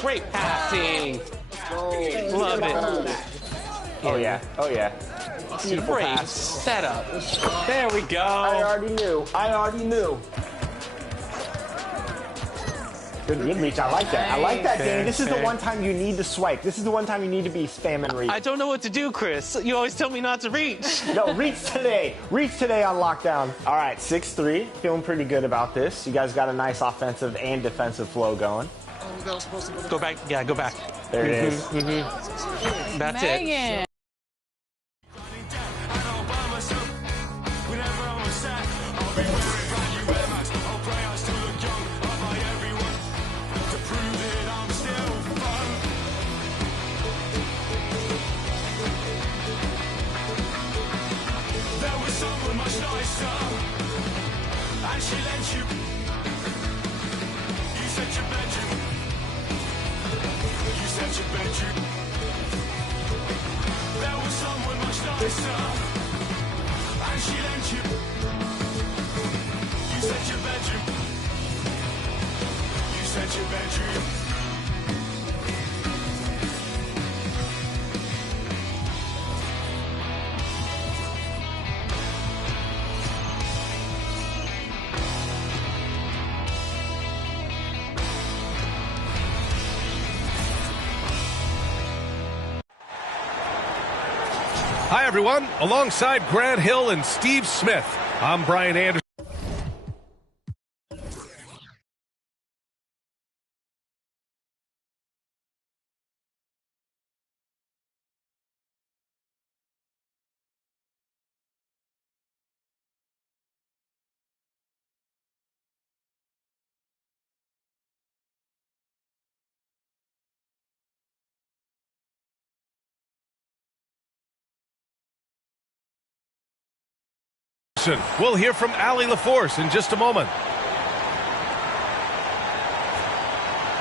Great passing. Love it. Oh, yeah. Oh, yeah. Beautiful Great pass. setup. There we go. I already knew. I already knew. Good reach. I like that. I like that, Dane. This is the one time you need to swipe. This is the one time you need to be spamming reach. I don't know what to do, Chris. You always tell me not to reach. No, reach today. Reach today on lockdown. All right, 6-3. Feeling pretty good about this. You guys got a nice offensive and defensive flow going. Go back. Yeah, go back. There it is. That's it. And she lent you. You said your bedroom. You said your bedroom. There was someone much nicer. And she lent you. You said your bedroom. You said your bedroom. Hi, everyone. Alongside Grant Hill and Steve Smith, I'm Brian Anderson. We'll hear from Allie LaForce in just a moment.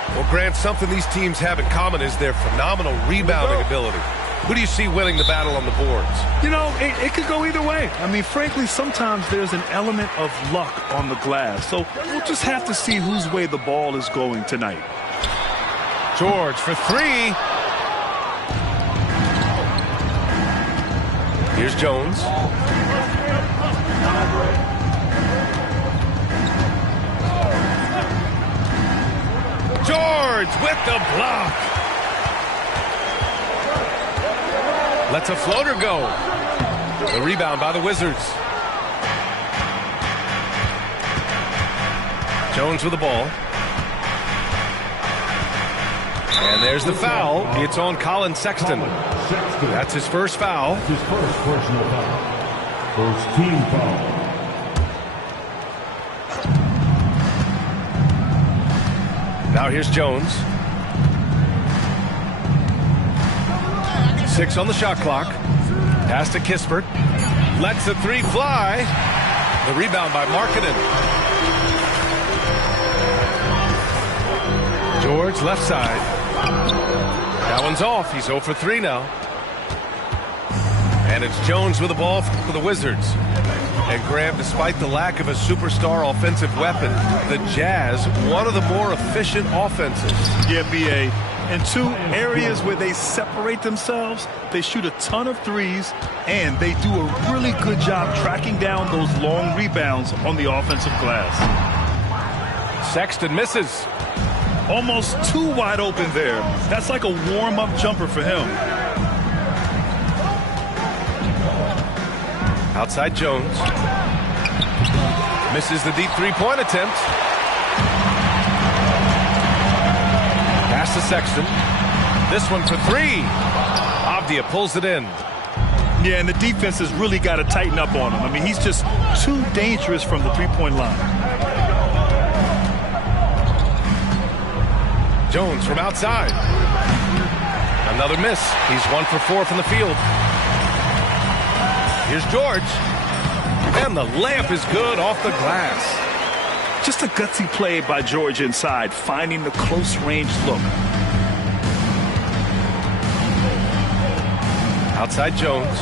Well, Grant, something these teams have in common is their phenomenal rebounding ability. Who do you see winning the battle on the boards? You know, it could go either way. I mean, frankly, sometimes there's an element of luck on the glass. So we'll just have to see whose way the ball is going tonight. George for three. Here's Jones. George with the block. Lets a floater go. The rebound by the Wizards. Jones with the ball. And there's the foul. It's on Colin Sexton. That's his first foul. His first personal foul. First team foul. Now here's Jones. 6 on the shot clock. Pass to Kispert. Lets the three fly. The rebound by Markkanen. George left side. That one's off. He's 0 for 3 now. And it's Jones with the ball for the Wizards. And Graham, despite the lack of a superstar offensive weapon, the Jazz, one of the more efficient offenses. Yeah, B.A. In two areas where they separate themselves, they shoot a ton of threes, and they do a really good job tracking down those long rebounds on the offensive glass. Sexton misses. Almost too wide open there. That's like a warm-up jumper for him. Outside Jones. Misses the deep three-point attempt. Pass to Sexton. This one for three. Avdia pulls it in. Yeah, and the defense has really got to tighten up on him. I mean, he's just too dangerous from the three-point line. Jones from outside. Another miss. He's 1 for 4 from the field. Here's George. And the layup is good off the glass. Just a gutsy play by George inside, finding the close-range look. Outside Jones.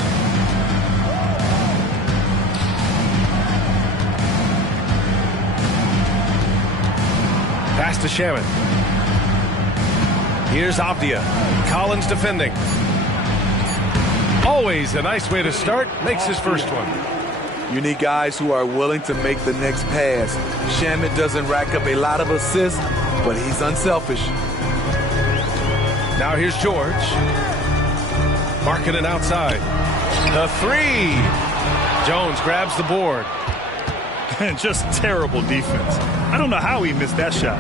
Pass to Shaman. Here's Avdia. Collins defending. Always a nice way to start. Makes his first one. You need guys who are willing to make the next pass. Shamet doesn't rack up a lot of assists, but he's unselfish. Now here's George. Marking it outside. The three. Jones grabs the board. Just terrible defense. I don't know how he missed that shot.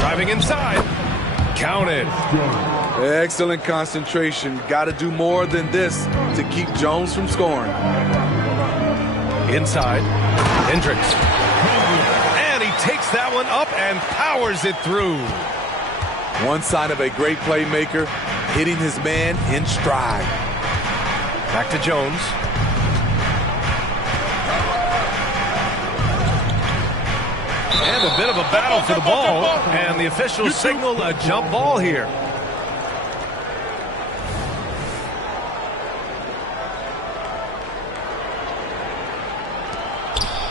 Driving inside. Counted. Excellent concentration. Got to do more than this to keep Jones from scoring. Inside. Hendricks. And he takes that one up and powers it through. One sign of a great playmaker, hitting his man in stride. Back to Jones. And a bit of a battle for the ball. And the officials signal a jump ball here.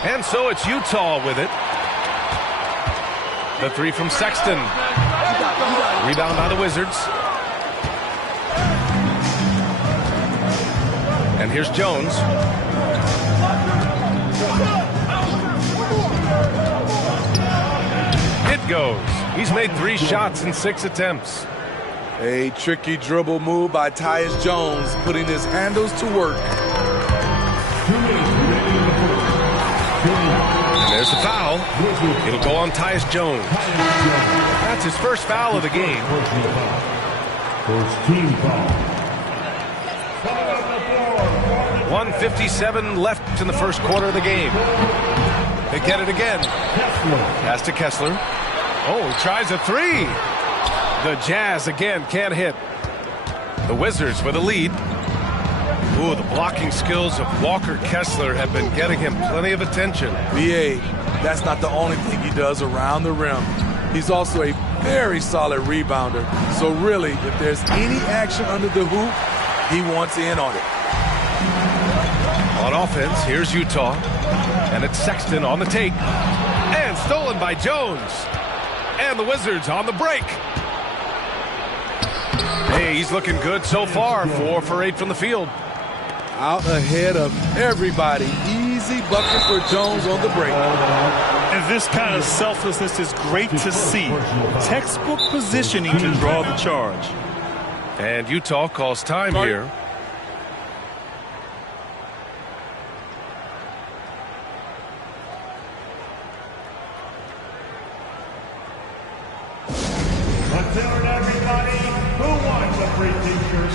And so it's Utah with it. The three from Sexton. Rebound by the Wizards. And here's Jones. It goes. He's made 3 shots in 6 attempts. A tricky dribble move by Tyus Jones, putting his handles to work. There's the foul. It'll go on Tyus Jones. That's his first foul of the game. First team foul. 1:57 left in the first quarter of the game. They get it again. Pass to Kessler. Oh, he tries a three. The Jazz again can't hit. The Wizards with a lead. Ooh, the blocking skills of Walker Kessler have been getting him plenty of attention. B.A., that's not the only thing he does around the rim. He's also a very solid rebounder. So really, if there's any action under the hoop, he wants in on it. On offense, here's Utah. And it's Sexton on the take. And stolen by Jones. And the Wizards on the break. Hey, he's looking good so far. 4 for 8 from the field. Out ahead of everybody. Easy bucket for Jones on the break. And this kind of selflessness is great to see. Textbook positioning to draw the charge. And Utah calls time here. Let's hear it, everybody. Who wants a free t-shirt?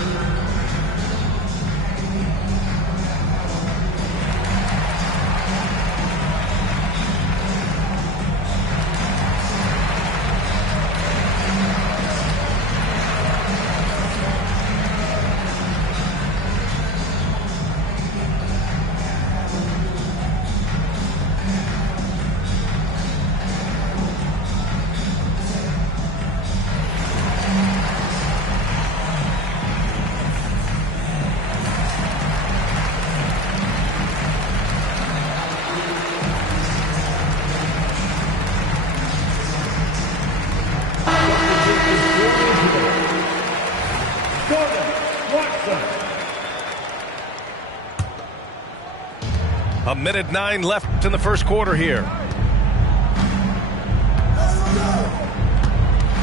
A minute 9 left in the first quarter here.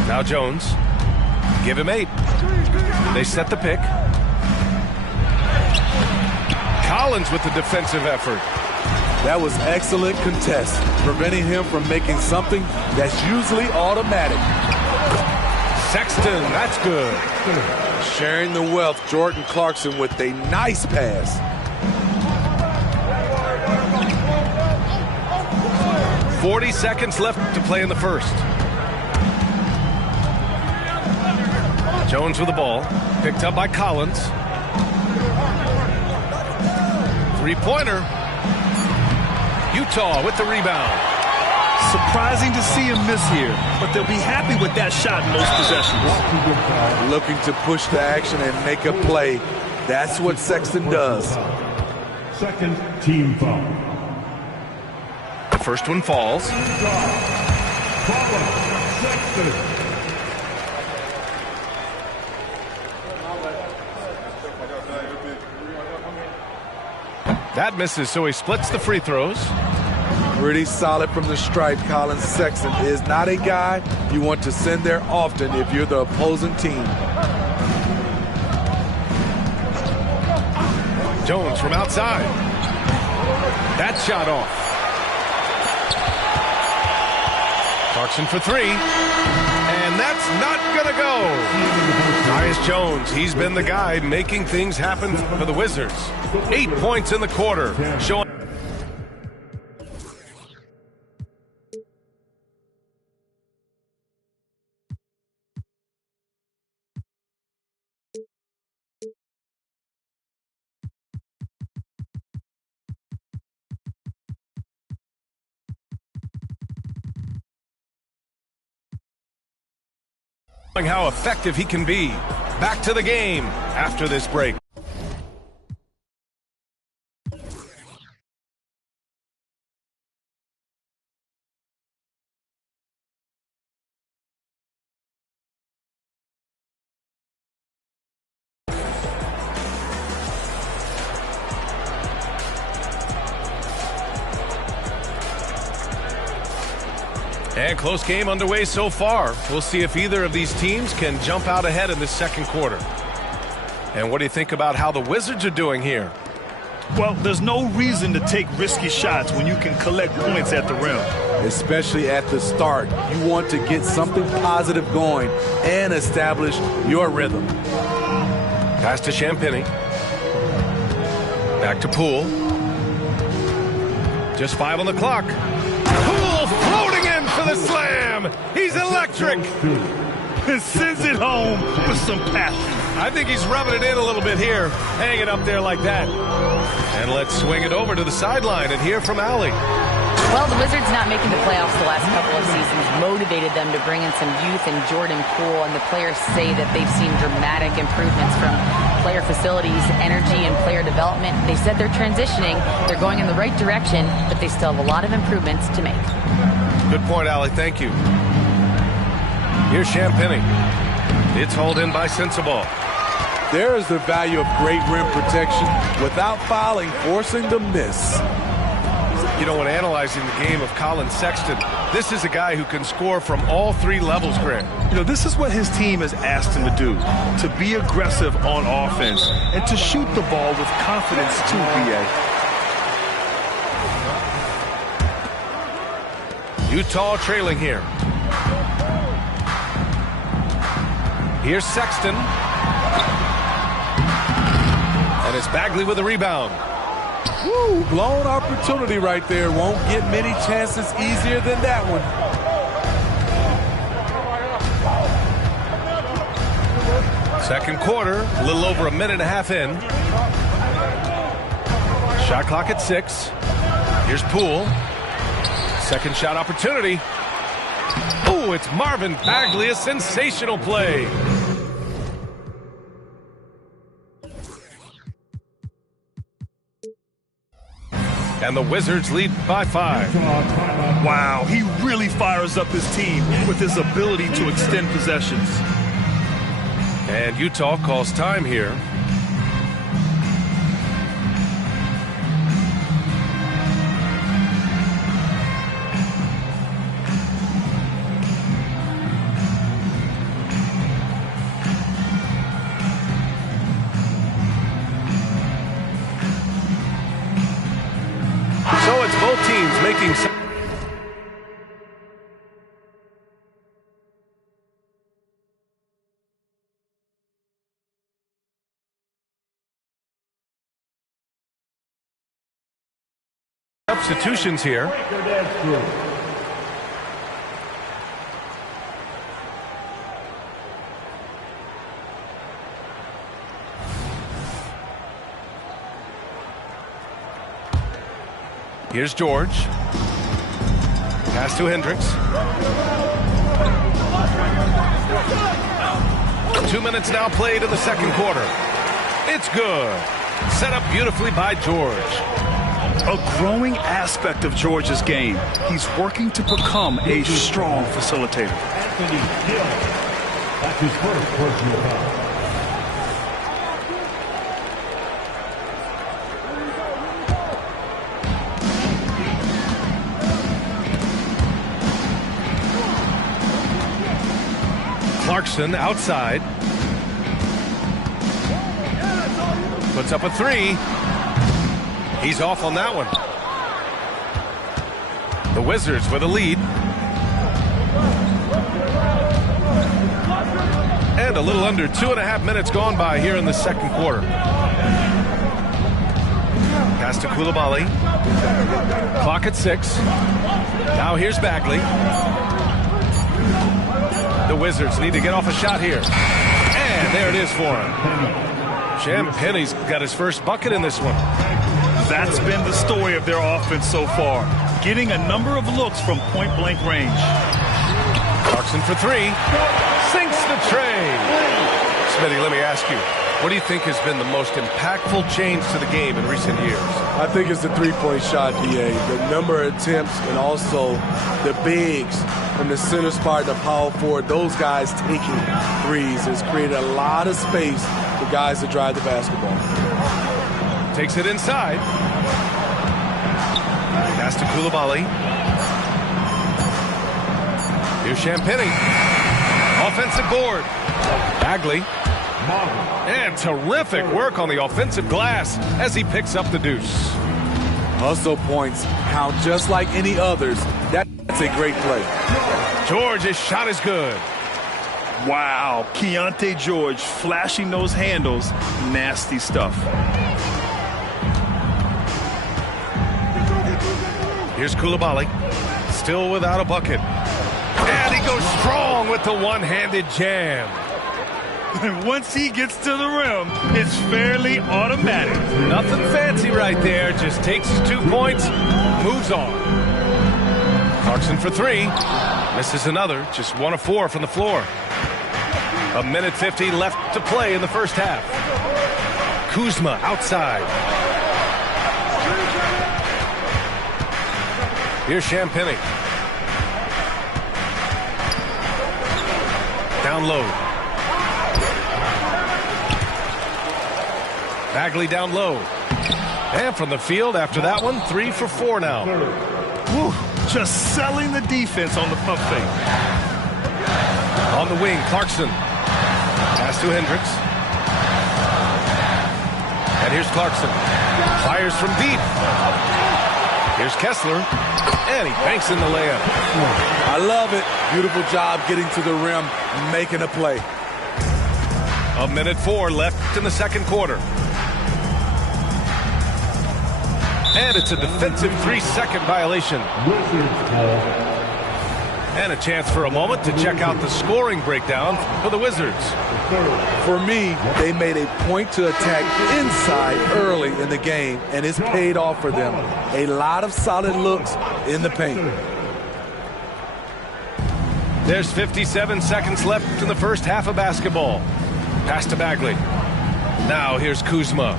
Now Jones. Give him 8. They set the pick. Collins with the defensive effort. That was excellent contest, preventing him from making something that's usually automatic. Sexton, that's good. Sharing the wealth, Jordan Clarkson with a nice pass. 40 seconds left to play in the first. Jones with the ball. Picked up by Collins. Three-pointer. Utah with the rebound. Surprising to see him miss here, but they'll be happy with that shot in most possessions. Looking to push the action and make a play. That's what Sexton does. Second team foul. first one falls. That misses, so he splits the free throws. Pretty solid from the stripe. Collin Sexton is not a guy you want to send there often if you're the opposing team. Jones from outside. That shot off. Clarkson for three. And that's not going to go. Tyus Jones, he's been the guy making things happen for the Wizards. 8 points in the quarter. Showing how effective he can be. Back to the game after this break. And close game underway so far. We'll see if either of these teams can jump out ahead in this second quarter. And what do you think about how the Wizards are doing here? Well, there's no reason to take risky shots when you can collect points at the rim. Especially at the start. You want to get something positive going and establish your rhythm. Pass to Champagnie. Back to Poole. Just 5 on the clock. Poole floating in for the slam. He's electric. And sends it home with some passion. I think he's rubbing it in a little bit here. Hang it up there like that. And let's swing it over to the sideline and hear from Allie. Well, the Wizards not making the playoffs the last couple of seasons motivated them to bring in some youth and Jordan Poole, and the players say that they've seen dramatic improvements from player facilities, energy, and player development. They said they're transitioning, they're going in the right direction, but they still have a lot of improvements to make. Good point, Allie. Thank you. Here's Champagnie. It's hauled in by Sensabaugh. There is the value of great rim protection without fouling, forcing the miss. You know, when analyzing the game of Collin Sexton, this is a guy who can score from all 3 levels, Grant. You know, this is what his team has asked him to do, to be aggressive on offense and to shoot the ball with confidence too, B.A. Utah trailing here. Here's Sexton. And it's Bagley with a rebound. Woo, blown opportunity right there. Won't get many chances easier than that one. Second quarter, a little over a minute and a half in. Shot clock at 6. Here's Poole. Second shot opportunity. Oh, it's Marvin Bagley, a sensational play. And the Wizards lead by 5. Wow, he really fires up his team with his ability to extend possessions. And Utah calls time here. So it's both teams making substitutions here. Here's George. Pass to Hendricks. 2 minutes now played in the second quarter. It's good. Set up beautifully by George. A growing aspect of George's game. He's working to become a strong facilitator. Anthony Gill. That's his first personal foul. Clarkson outside. Puts up a three. He's off on that one. The Wizards with a lead. And a little under 2.5 minutes gone by here in the second quarter. Pass to Coulibaly. Clock at 6. Now here's Bagley. The Wizards need to get off a shot here. And there it is for him. Champagne's got his first bucket in this one. That's been the story of their offense so far. Getting a number of looks from point-blank range. Clarkson for three. Sinks the tray. Smitty, let me ask you, what do you think has been the most impactful change to the game in recent years? I think it's the three-point shot, DA. The number of attempts and also the bigs from the center spot and the power forward, those guys taking threes has created a lot of space for guys to drive the basketball. Takes it inside. Pass to Coulibaly. Here's Champagnie. Offensive board. Bagley. And terrific work on the offensive glass as he picks up the deuce. Hustle points count just like any others. That's a great play. George's shot is good. Wow, Keontae George flashing those handles. Nasty stuff. Here's Coulibaly. Still without a bucket. And he goes strong with the one-handed jam. And once he gets to the rim, it's fairly automatic. Nothing fancy right there. Just takes his 2 points, moves on. Clarkson for three. Misses another. Just 1 of 4 from the floor. 1:50 left to play in the first half. Kuzma outside. Here's Champagnie. Down low. Bagley down low. And from the field after that one, 3 for 4 now. Whew, just selling the defense on the pump fake. On the wing, Clarkson. Pass to Hendricks. And here's Clarkson. Fires from deep. Here's Kessler. And he banks in the layup. I love it. Beautiful job getting to the rim and making a play. 1:04 left in the second quarter. And it's a defensive 3-second violation. And a chance for a moment to check out the scoring breakdown for the Wizards. For me, they made a point to attack inside early in the game, and it's paid off for them. A lot of solid looks in the paint. There's 57 seconds left in the first half of basketball. Pass to Bagley. Now here's Kuzma.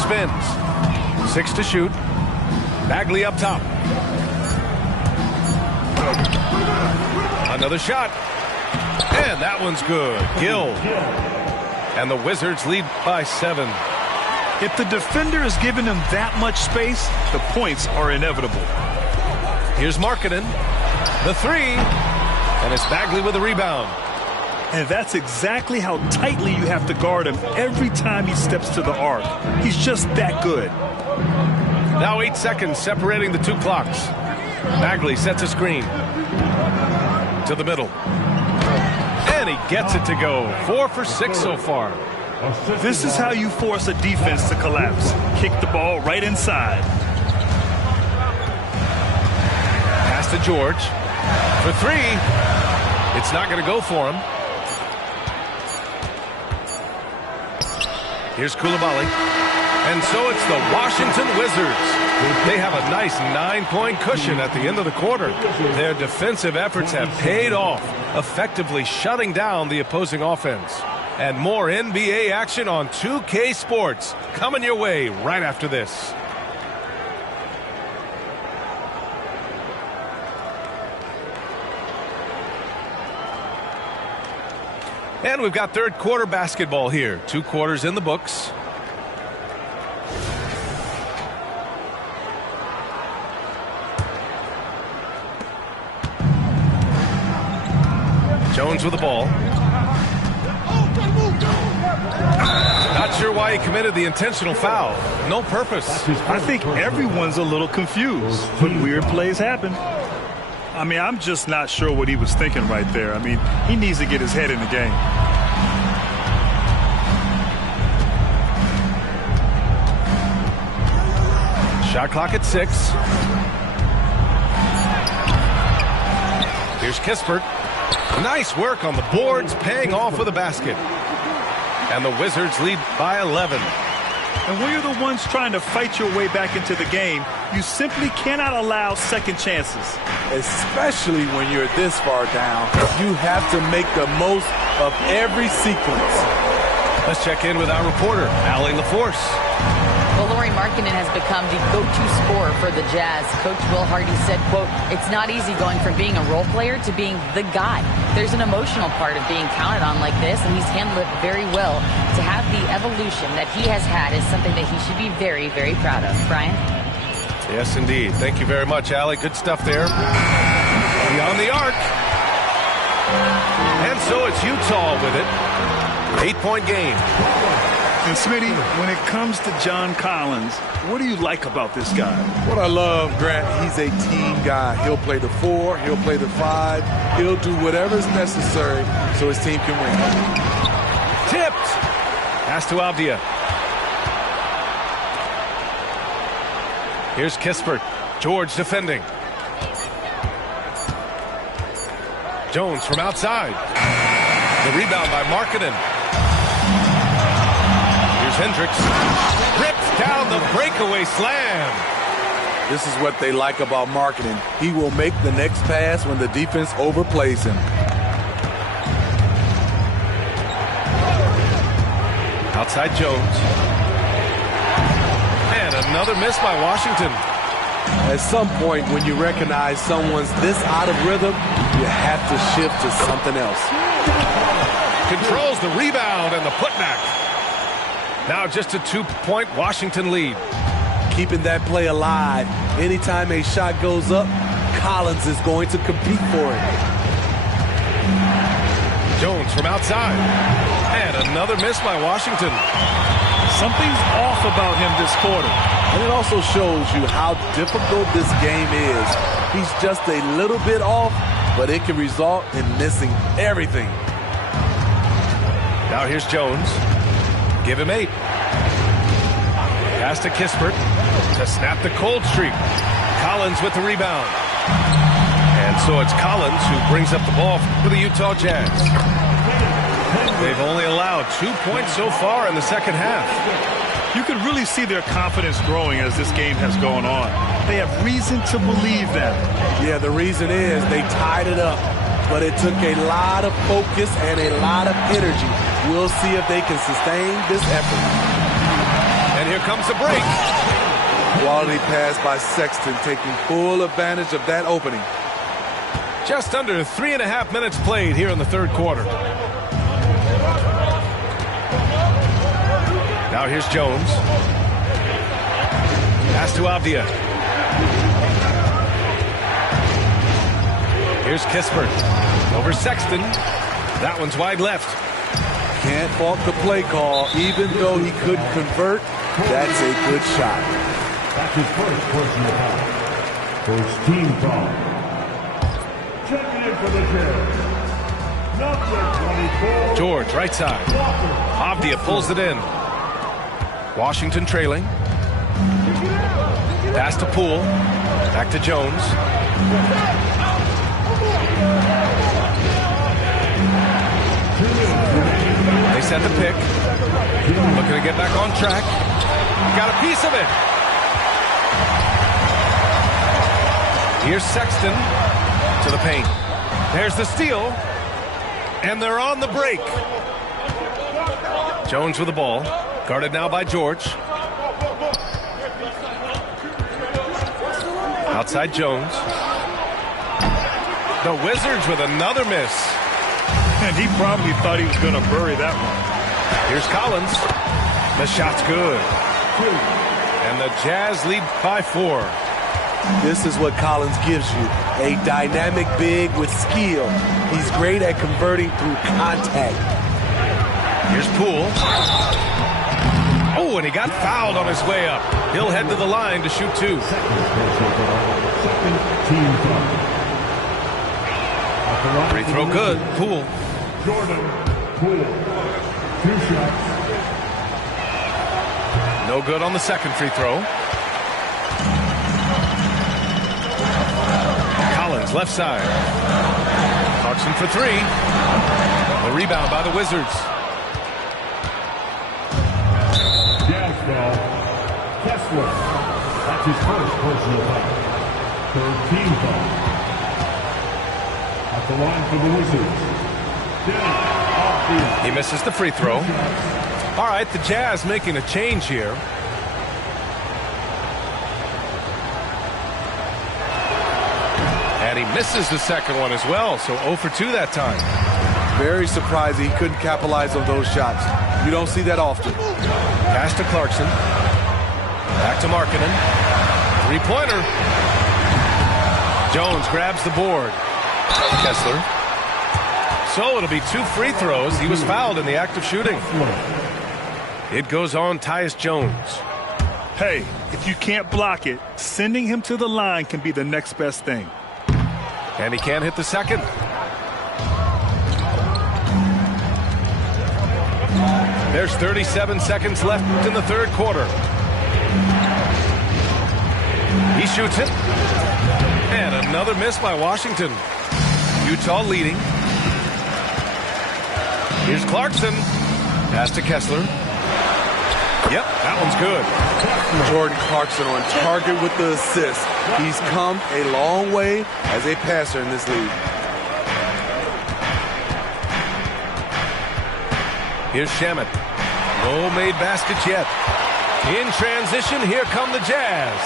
Spins. 6 to shoot. Bagley up top. Another shot. And that one's good. Gill. And the Wizards lead by 7. If the defender is giving them that much space, the points are inevitable. Here's Markkanen. The three. And it's Bagley with the rebound. And that's exactly how tightly you have to guard him every time he steps to the arc. He's just that good. Now 8 seconds separating the two clocks. Bagley sets a screen. To the middle. And he gets it to go. 4 for 6 so far. This is how you force a defense to collapse. Kick the ball right inside. Pass to George. For three. It's not going to go for him. Here's Coulibaly. And so it's the Washington Wizards. They have a nice 9-point cushion at the end of the quarter. Their defensive efforts have paid off, effectively shutting down the opposing offense. And more NBA action on 2K Sports coming your way right after this. And we've got third quarter basketball here. 2 quarters in the books. Jones with the ball. Not sure why he committed the intentional foul. No purpose. I think everyone's a little confused, but weird plays happen. I mean, I'm just not sure what he was thinking right there. I mean, he needs to get his head in the game. Shot clock at 6. Here's Kispert. Nice work on the boards, paying off with a basket. And the Wizards lead by 11. And when you're the ones trying to fight your way back into the game, you simply cannot allow second chances. Especially when you're this far down, you have to make the most of every sequence. Let's check in with our reporter, Allie LaForce. Well, Lauri Markkanen has become the go-to scorer for the Jazz. Coach Will Hardy said, quote, "It's not easy going from being a role player to being the guy. There's an emotional part of being counted on like this, and he's handled it very well. To have the evolution that he has had is something that he should be very, very proud of." Brian? Yes, indeed. Thank you very much, Allie. Good stuff there. Beyond the arc. And so it's Utah with it. 8-point game. And Smitty, when it comes to John Collins, what do you like about this guy? What I love, Grant, he's a team guy. He'll play the 4, he'll play the 5, he'll do whatever's necessary so his team can win. Tipped. Pass to Avdia. Here's Kispert. George defending. Jones from outside. The rebound by Markkanen. Hendricks rips down the breakaway slam. This is what they like about Markkanen. He will make the next pass when the defense overplays him. Outside Jones. And another miss by Washington. At some point, when you recognize someone's this out of rhythm, you have to shift to something else. Controls the rebound and the putback. Now just a 2-point Washington lead. Keeping that play alive. Anytime a shot goes up, Collins is going to compete for it. Jones from outside. And another miss by Washington. Something's off about him this quarter. And it also shows you how difficult this game is. He's just a little bit off, but it can result in missing everything. Now here's Jones. Give him 8. Pass to Kispert to snap the cold streak. Collins with the rebound. And so it's Collins who brings up the ball for the Utah Jazz. They've only allowed 2 points so far in the second half. You can really see their confidence growing as this game has gone on. They have reason to believe that. Yeah, the reason is they tied it up, but it took a lot of focus and a lot of energy. We'll see if they can sustain this effort. And here comes the break. Quality pass by Sexton, taking full advantage of that opening. Just under 3.5 minutes played here in the third quarter. Now here's Jones. Pass to Avdia. Here's Kispert. Over Sexton. That one's wide left. Can't fault the play call. Even though he couldn't convert, that's a good shot. That's his first personal foul. First team foul. Checking in for the Jazz. Number 24. George, right side. Avdia pulls it in. Washington trailing. Pass to Poole. Back to Jones. They set the pick. Looking to get back on track. Got a piece of it. Here's Sexton to the paint. There's the steal. And they're on the break. Jones with the ball. Guarded now by George. Outside Jones. The Wizards with another miss. And he probably thought he was going to bury that one. Here's Collins. The shot's good. And the Jazz lead by 4. This is what Collins gives you, a dynamic big with skill. He's great at converting through contact. Here's Poole. Oh, and he got fouled on his way up. He'll head to the line to shoot 2. Free throw good. Poole. Jordan Poole. 2 shots. No good on the second free throw. Collins, left side. Clarkson for 3. The rebound by the Wizards. Jazz foul. Kessler. That's his first personal foul. 3rd team foul. At the line for the Wizards. He misses the free throw. All right, the Jazz making a change here. And he misses the second one as well, so 0 for 2 that time. Very surprised he couldn't capitalize on those shots. You don't see that often. Pass to Clarkson. Back to Markkanen. 3-pointer. Jones grabs the board. Kessler. So it'll be 2 free throws. He was fouled in the act of shooting. It goes on Tyus Jones. Hey, if you can't block it, sending him to the line can be the next best thing. And he can't hit the second. There's 37 seconds left in the 3rd quarter. He shoots it. And another miss by Washington. Utah leading. Here's Clarkson. Pass to Kessler. Yep, that one's good. Jordan Clarkson on target with the assist. He's come a long way as a passer in this league. Here's Shamet. No made baskets yet. In transition, here come the Jazz.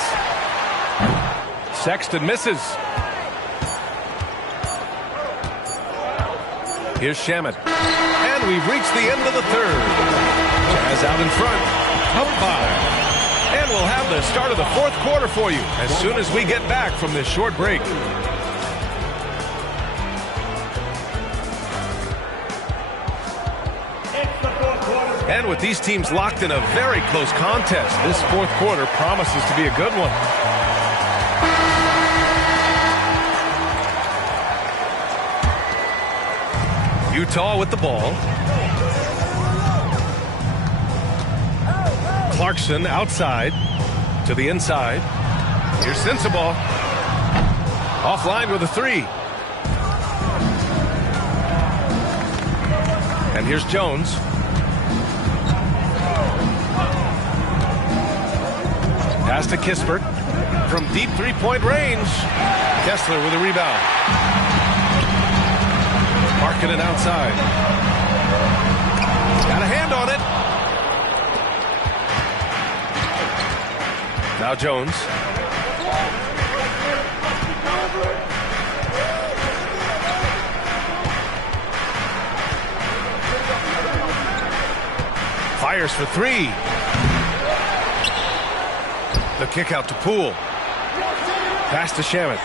Sexton misses. Here's Shamet. And we've reached the end of the 3rd. Jazz out in front. Up 5. And we'll have the start of the 4th quarter for you as soon as we get back from this short break. And with these teams locked in a very close contest, this 4th quarter promises to be a good one. Utah with the ball. Clarkson outside to the inside. Here's Sensabaugh. Offline with a 3. And here's Jones. Pass to Kispert from deep 3-point range. Kessler with a rebound. Markkanen outside. Got a hand on it. Now Jones. Fires for 3. The kick out to Poole. Pass to Shamet.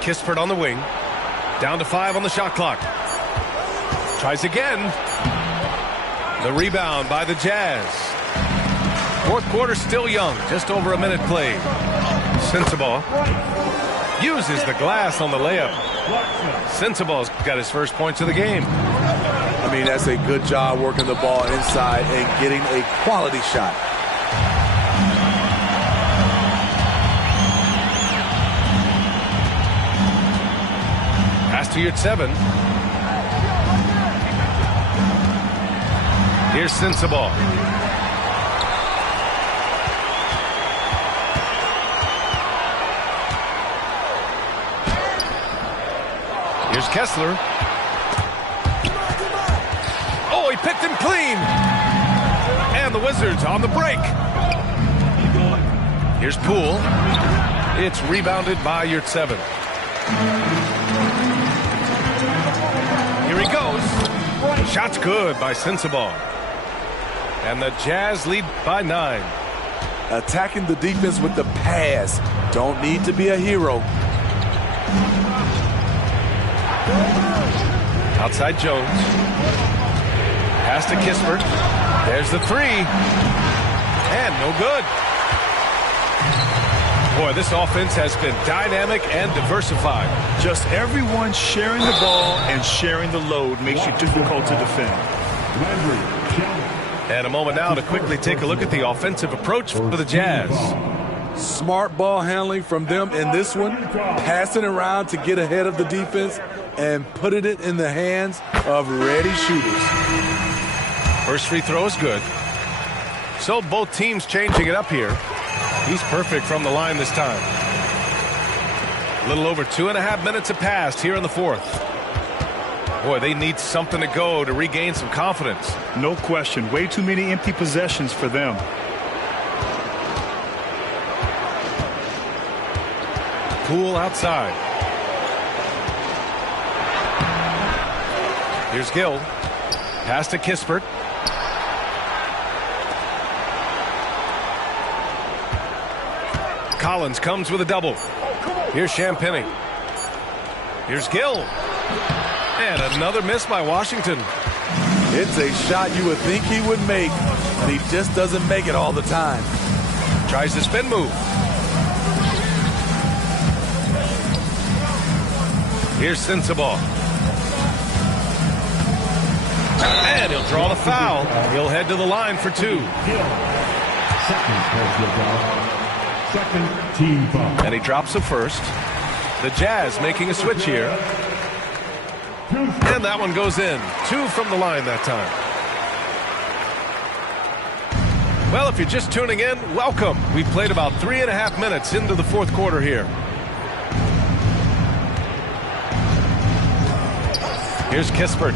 Kispert on the wing. Down to 5 on the shot clock. Tries again. The rebound by the Jazz. 4th quarter still young. Just over a minute played. Sensabaugh uses the glass on the layup. Sensabaugh's got his first points of the game. I mean, that's a good job working the ball inside and getting a quality shot. Pass to Yurtseven. Here's Sensabaugh. Here's Kessler. Oh, he picked him clean. And the Wizards on the break. Here's Poole. It's rebounded by Yurtseven. Here he goes. Shot's good by Sensabaugh. And the Jazz lead by 9. Attacking the defense with the pass. Don't need to be a hero. Outside Jones. Pass to Kispert. There's the 3. And no good. Boy, this offense has been dynamic and diversified. Just everyone sharing the ball and sharing the load makes you difficult to defend. And a moment now to quickly take a look at the offensive approach for the Jazz. Smart ball handling from them in this one. Passing around to get ahead of the defense and putting it in the hands of ready shooters. First free throw is good. So both teams changing it up here. He's perfect from the line this time. A little over 2.5 minutes have passed here in the fourth. Boy, they need something to go to regain some confidence. No question. Way too many empty possessions for them. Poole outside. Here's Gill. Pass to Kispert. Collins comes with a double. Here's Champagnie. Here's Gill. And another miss by Washington. It's a shot you would think he would make, but he just doesn't make it all the time. Tries the spin move. Here's Sensabaugh. And he'll draw the foul. He'll head to the line for 2. Second team foul. And he drops the first. The Jazz making a switch here. And that one goes in. 2 from the line that time. Well, if you're just tuning in, welcome. We've played about 3.5 minutes into the fourth quarter here. Here's Kispert.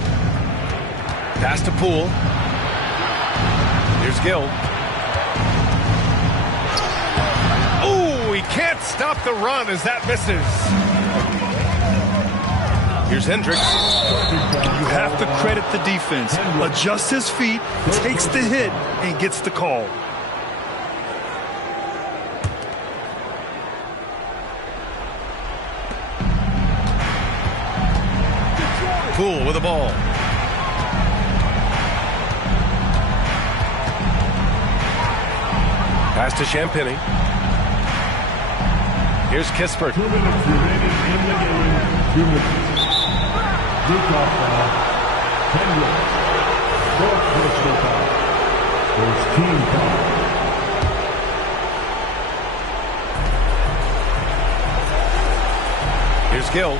Pass to Poole. Here's Gill. Ooh, he can't stop the run as that misses. Here's Hendricks. You have to credit the defense. Adjusts his feet, takes the hit, and gets the call. Poole with the ball. Pass to Champagnie. Here's Kispert. 2 minutes remaining in the game. 2 minutes. Utah foul. Hendricks. Fourth personal foul. First team foul. Here's Gill.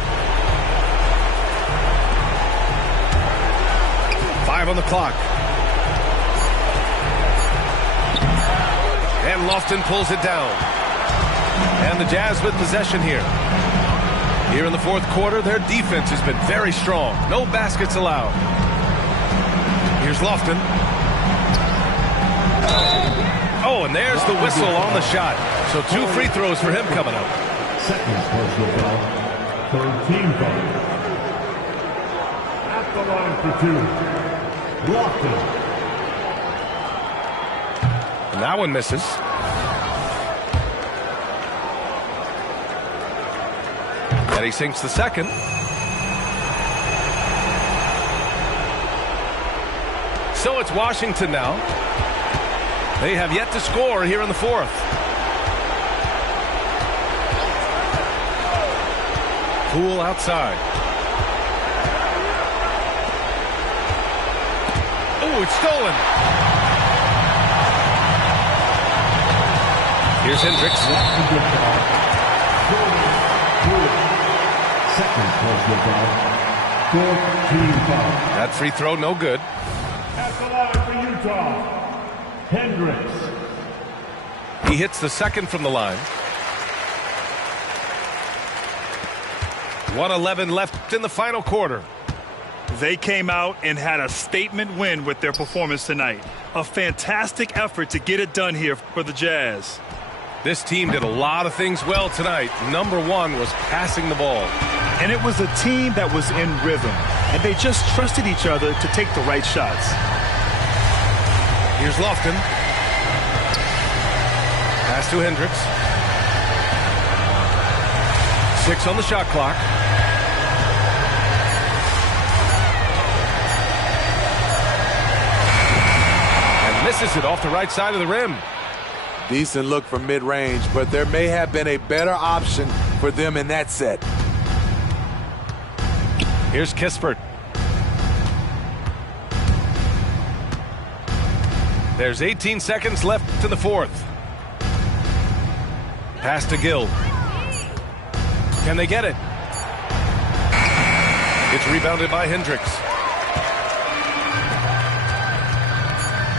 5 on the clock. And Lofton pulls it down. And the Jazz with possession here. Here in the fourth quarter, their defense has been very strong. No baskets allowed. Here's Lofton. Oh, and there's the whistle on the shot. So 2 free throws for him coming up. Second personal foul. Third team foul. At the line for 2. Lofton. And that one misses. And he sinks the second. So it's Washington now. They have yet to score here in the fourth. Poole outside. Oh, it's stolen. Here's Hendricks. Second personal foul. Fourth team foul. That free throw no good. At the line for Utah, Hendricks. He hits the second from the line. 1:11 left in the final quarter. They came out and had a statement win with their performance tonight. A fantastic effort to get it done here for the Jazz. This team did a lot of things well tonight. Number one was passing the ball. And it was a team that was in rhythm, and they just trusted each other to take the right shots. Here's Lofton. Pass to Hendricks. 6 on the shot clock. And misses it off the right side of the rim. Decent look from mid-range, but there may have been a better option for them in that set. Here's Kispert. There's 18 seconds left in the fourth. Pass to Gill. Can they get it? It's rebounded by Hendricks.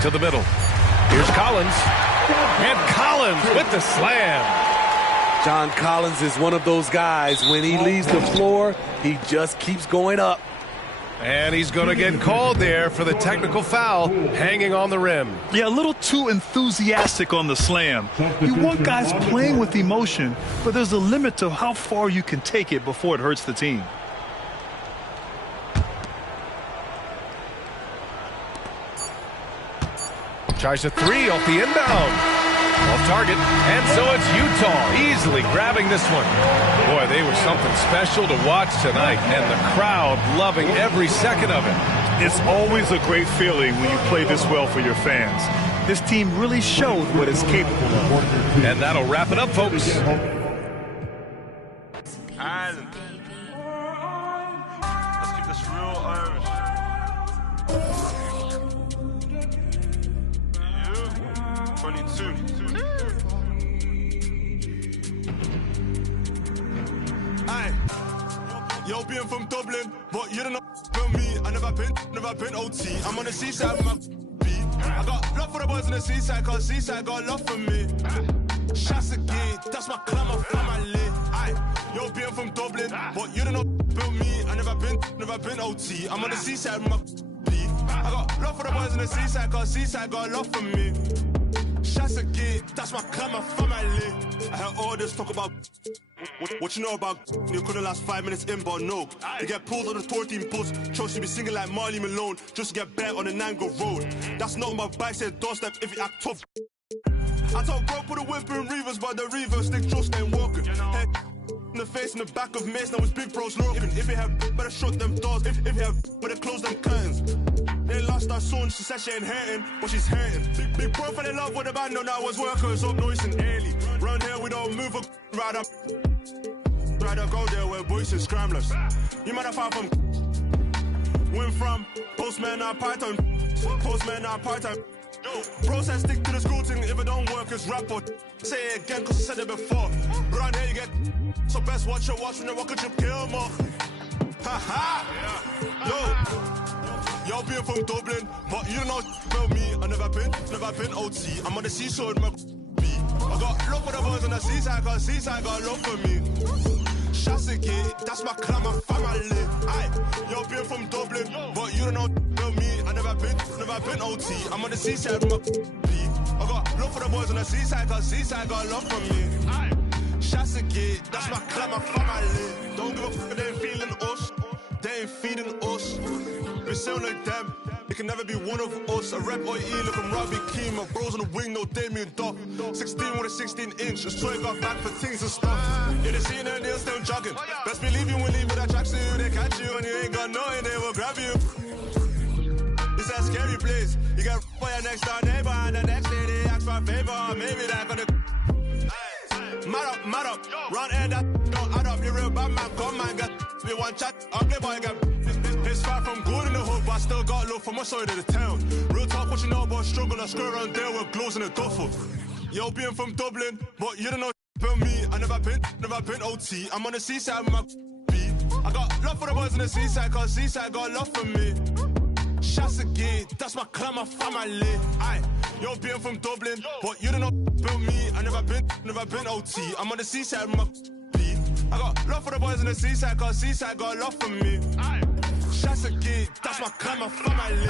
To the middle. Here's Collins. And Collins with the slam. John Collins is one of those guys. When he leaves the floor, he just keeps going up. And he's going to get called there for the technical foul, hanging on the rim. Yeah, a little too enthusiastic on the slam. You want guys playing with emotion, but there's a limit to how far you can take it before it hurts the team. Tries a three off the inbound. Off target, and so it's Utah easily grabbing this one. Boy, they were something special to watch tonight, and the crowd loving every second of it. It's always a great feeling when you play this well for your fans. This team really showed what it's capable of. And that'll wrap it up, folks. And let's keep this real Irish. 22. Aye. Yo, being from Dublin, but you don't know me. I never been OT. I'm on the seaside with my beat. I got love for the boys on the seaside, cause seaside got love for me. Shots again, that's my clan, my family. Aye. Yo, being from Dublin, but you don't know me. I never been OT. I'm on the seaside with my beat. I got love for the boys on the seaside, cause seaside got love for me. Shots again, that's my clan, my family. I heard all this talk about what you know about you couldn't last 5 minutes in, but no. You get pulled on the tour team bus, chose to be singing like Marley Malone, just to get bet on the Nango Road. That's not my bike, said doorstep if you act tough. I told bro put a whip in Reavers, but the Reavers stick just ain't walking. Head in the face, in the back of Mace, now it's big bros lurking. If you have better shut them doors, if you have better close them curtains. They lost our son, she said she ain't hurting, but she's hurting. Big bro fell in love with the band, no, now was workers up noise and early. Round here we don't move up, right up. Rather go there where boys and scramblers. You might have found from went from postman or part-time. Postman or part-time. Bro said stick to the school thing, if it don't work it's rap or say it again cause I said it before. Around here you get so best watch your watch when the rocket ship kill more. Haha. Yo, being from Dublin, but you don't know about me. I never been OT. I'm on the seashore with my beat. I got love for the boys on the seaside, cause seaside got love for me. Shots again, that's my clan, my family. Aye, yo, being from Dublin, but you don't know about me. I never been OT. I'm on the seaside with my beat. I got love for the boys on the seaside, cause seaside got love for me. Aye, shots again, that's my clan, my family. Don't give a fuck, they ain't feeling us. They ain't feeding us. We sound like them. It can never be one of us. A rep OE, look I'm Robbie Keane. My bros on the wing, no Damien Duff. 16 with a 16-inch. Just try got back for things and stuff. Yeah, they see their nails still jogging. Best believe you will leave with that tracksuit. They catch you and you ain't got nothing, they will grab you. This that scary place. You got for your next door neighbor and the next day they ask for a favor. Maybe that gonna mad up. Run air that don't add up. You real bad man, come man, get me one chat. Ugly boy, get it's far from good in the hood, but I still got love from my side of the town. Real talk, what you know about struggle, I screw around there with glows in a duffel. Yo, being from Dublin, but you don't know about me. I never been OT. I'm on the seaside with my beat. I got love for the boys on the seaside, cause seaside got love for me. Shots again, that's my clan, my family. Aye, yo, being from Dublin, but you don't know about me. I never been OT. I'm on the seaside with my beat. I got love for the boys on the seaside, cause seaside got love for me. Aye, shots again, that's my clan, my family.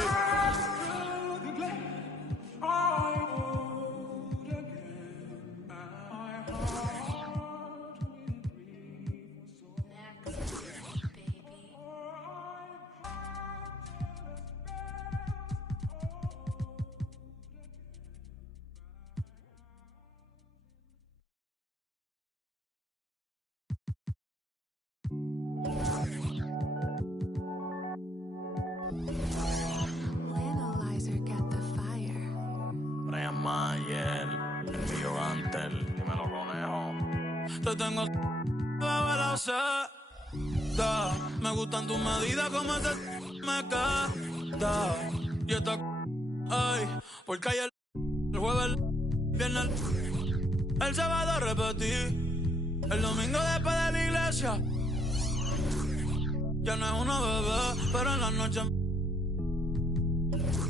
Te tengo bajo la seda. Me gustan tus medidas como ese me queda. Y esta ay, porque hay el jueves, el viernes, el sábado repetí. El domingo después de la iglesia. Ya no es una bebé, pero en la noche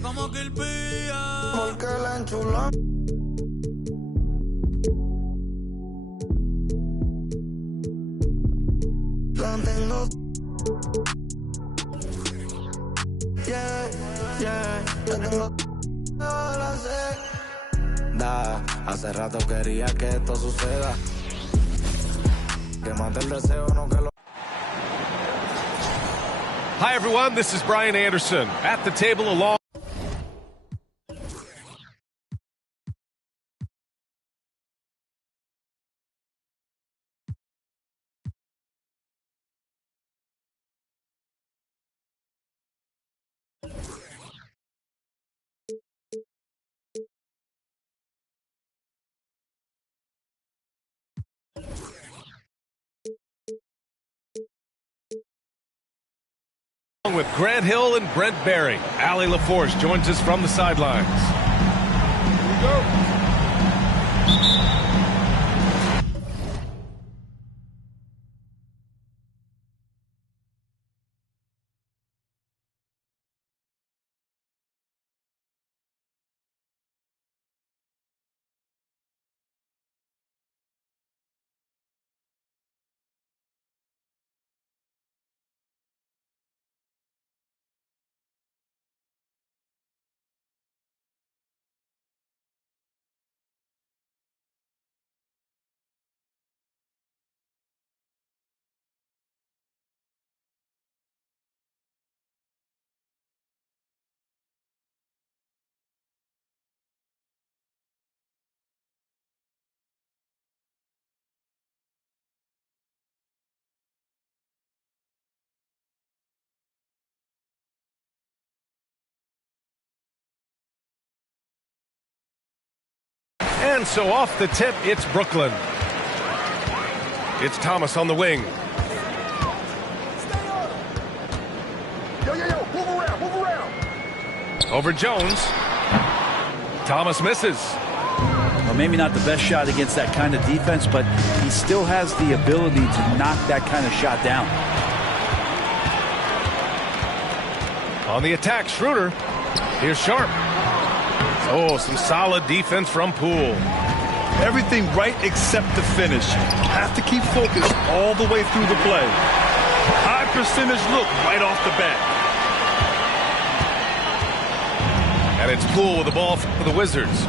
como que el pilla. Porque la enchula. La tengo. Yeah, yeah. La tengo. La sé. Da, hace rato quería que esto suceda. Que mate el deseo, no que lo. Hi, everyone. This is Brian Anderson at the table along. With Grant Hill and Brent Barry. Allie LaForce joins us from the sidelines. Here we go. And so off the tip, it's Brooklyn. It's Thomas on the wing. Yo, move around. Over Jones. Thomas misses. Well, maybe not the best shot against that kind of defense, but he still has the ability to knock that kind of shot down. On the attack, Schroeder. Here's Sharp. Oh, some solid defense from Poole. Everything right except the finish. Have to keep focused all the way through the play. High percentage look right off the bat. And it's Poole with the ball for the Wizards.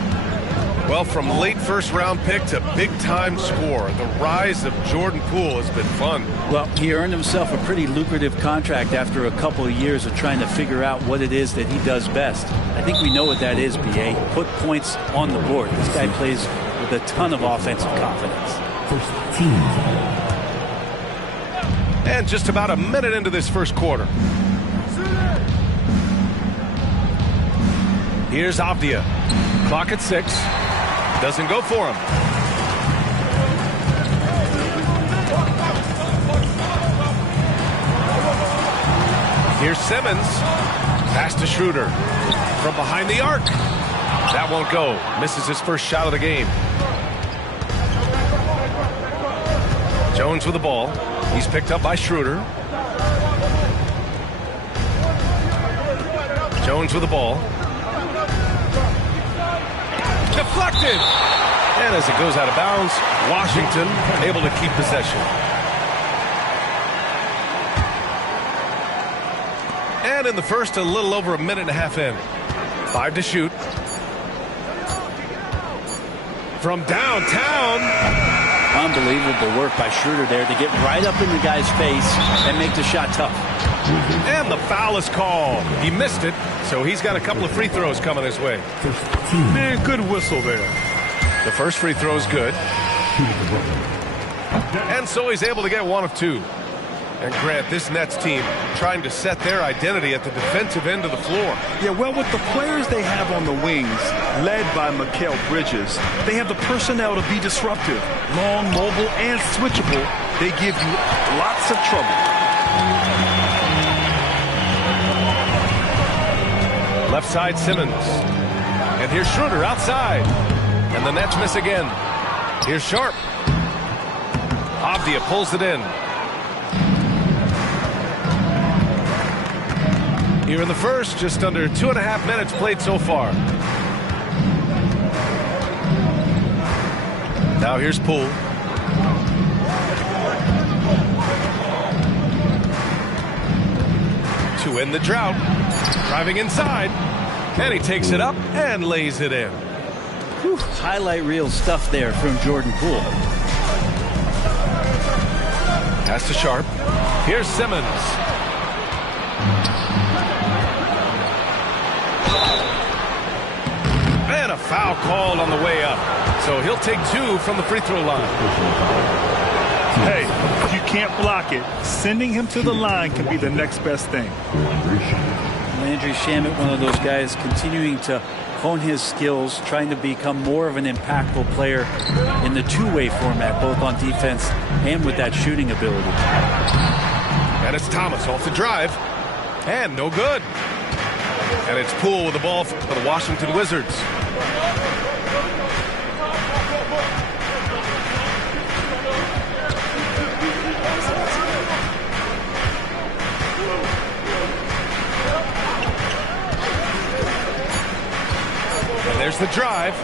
Well, from late first-round pick to big-time scorer, the rise of Jordan Poole has been fun. Well, he earned himself a pretty lucrative contract after a couple of years of trying to figure out what it is that he does best. I think we know what that is, B.A. Put points on the board. This guy plays with a ton of offensive confidence. First team. And just about a minute into this first quarter. Here's Avdia. Clock at 6. Doesn't go for him. Here's Simmons. Pass to Schroeder. From behind the arc. That won't go. Misses his first shot of the game. Jones with the ball. He's picked up by Schroeder. Jones with the ball. Deflected. And as it goes out of bounds, Washington able to keep possession. And in the first, a little over a minute and a half in. 5 to shoot. From downtown. Unbelievable work by Schroeder there to get right up in the guy's face and make the shot tough. And the foul is called. He missed it, so he's got a couple of free throws coming his way. Man, good whistle there. The first free throw is good. And so he's able to get one of 2. And Grant, this Nets team trying to set their identity at the defensive end of the floor. Yeah, well, with the players they have on the wings, led by Mikal Bridges, they have the personnel to be disruptive. Long, mobile, and switchable. They give you lots of trouble. Left side, Simmons. And here's Schroeder outside. And the Nets miss again. Here's Sharp. Avdia pulls it in. Here in the first, just under 2.5 minutes played so far. Now here's Poole. To end the drought. Driving inside. And he takes it up and lays it in. Whew, highlight reel stuff there from Jordan Poole. Pass to Sharp. Here's Simmons. And a foul called on the way up. So he'll take 2 from the free throw line. Hey, if you can't block it, sending him to the line can be the next best thing. Landry Shamet, one of those guys continuing to hone his skills, trying to become more of an impactful player in the two-way format, both on defense and with that shooting ability. And it's Thomas off the drive. And no good. And it's Poole with the ball for the Washington Wizards. And there's the drive.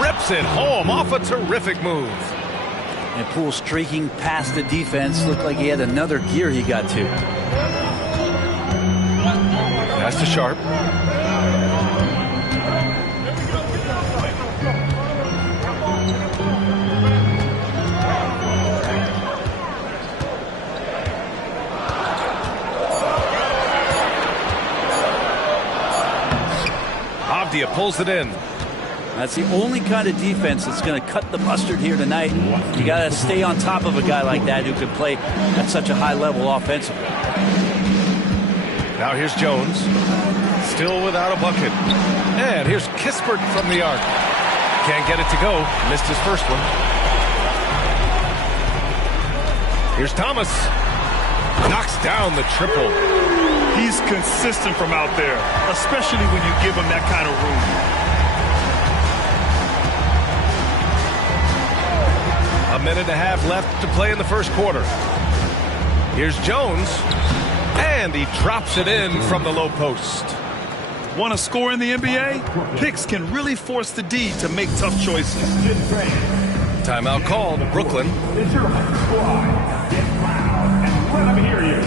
Rips it home off a terrific move. And Poole streaking past the defense. Looked like he had another gear he got to. Pass to Sharp. Avdia pulls it in. That's the only kind of defense that's going to cut the mustard here tonight. You got to stay on top of a guy like that who can play at such a high level offensively. Now here's Jones. Still without a bucket. And here's Kispert from the arc. Can't get it to go. Missed his first one. Here's Thomas. Knocks down the triple. He's consistent from out there, especially when you give him that kind of room. A minute and a half left to play in the first quarter. Here's Jones. And he drops it in from the low post. Want to score in the NBA? Picks can really force the D to make tough choices. Timeout called. Brooklyn. It's your squad. Get loud and let them hear you.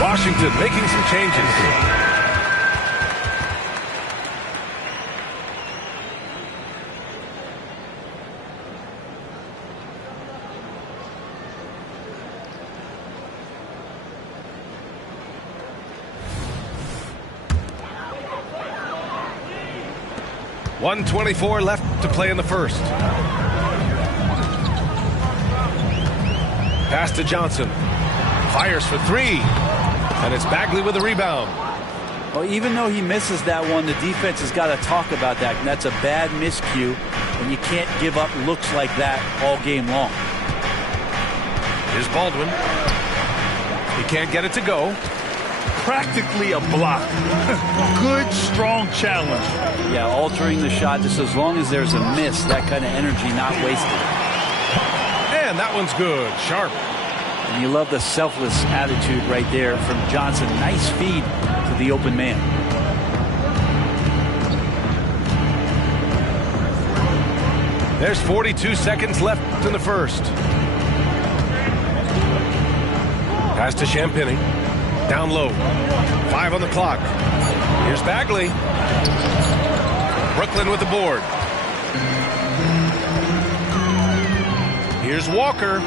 Washington making some changes. .124 left to play in the first. Pass to Johnson. Fires for 3. And it's Bagley with the rebound. Well, even though he misses that one, the defense has got to talk about that. And that's a bad miscue, and you can't give up looks like that all game long. Here's Baldwin. He can't get it to go. Practically a block. Good, strong challenge. Yeah, altering the shot just as long as there's a miss, that kind of energy not wasted. And that one's good. Sharp. And you love the selfless attitude right there from Johnson. Nice feed to the open man. There's 42 seconds left in the first. Pass to Champagny. Down low. 5 on the clock. Here's Bagley. Brooklyn with the board. Here's Walker.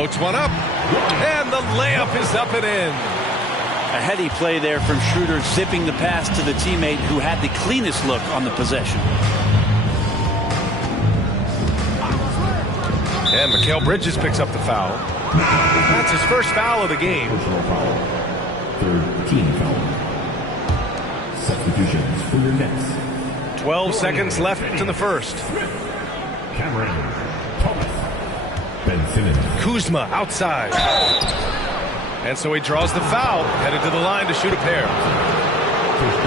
Floats one up, and the layup is up and in. A heady play there from Schroeder, zipping the pass to the teammate who had the cleanest look on the possession. And Mikal Bridges picks up the foul. That's his first foul of the game. Personal foul. Third team foul. Substitutions for your Nets. 12 seconds left in the first. Cameron Thomas. Ben Simmons. Kuzma outside. And so he draws the foul, headed to the line to shoot a pair.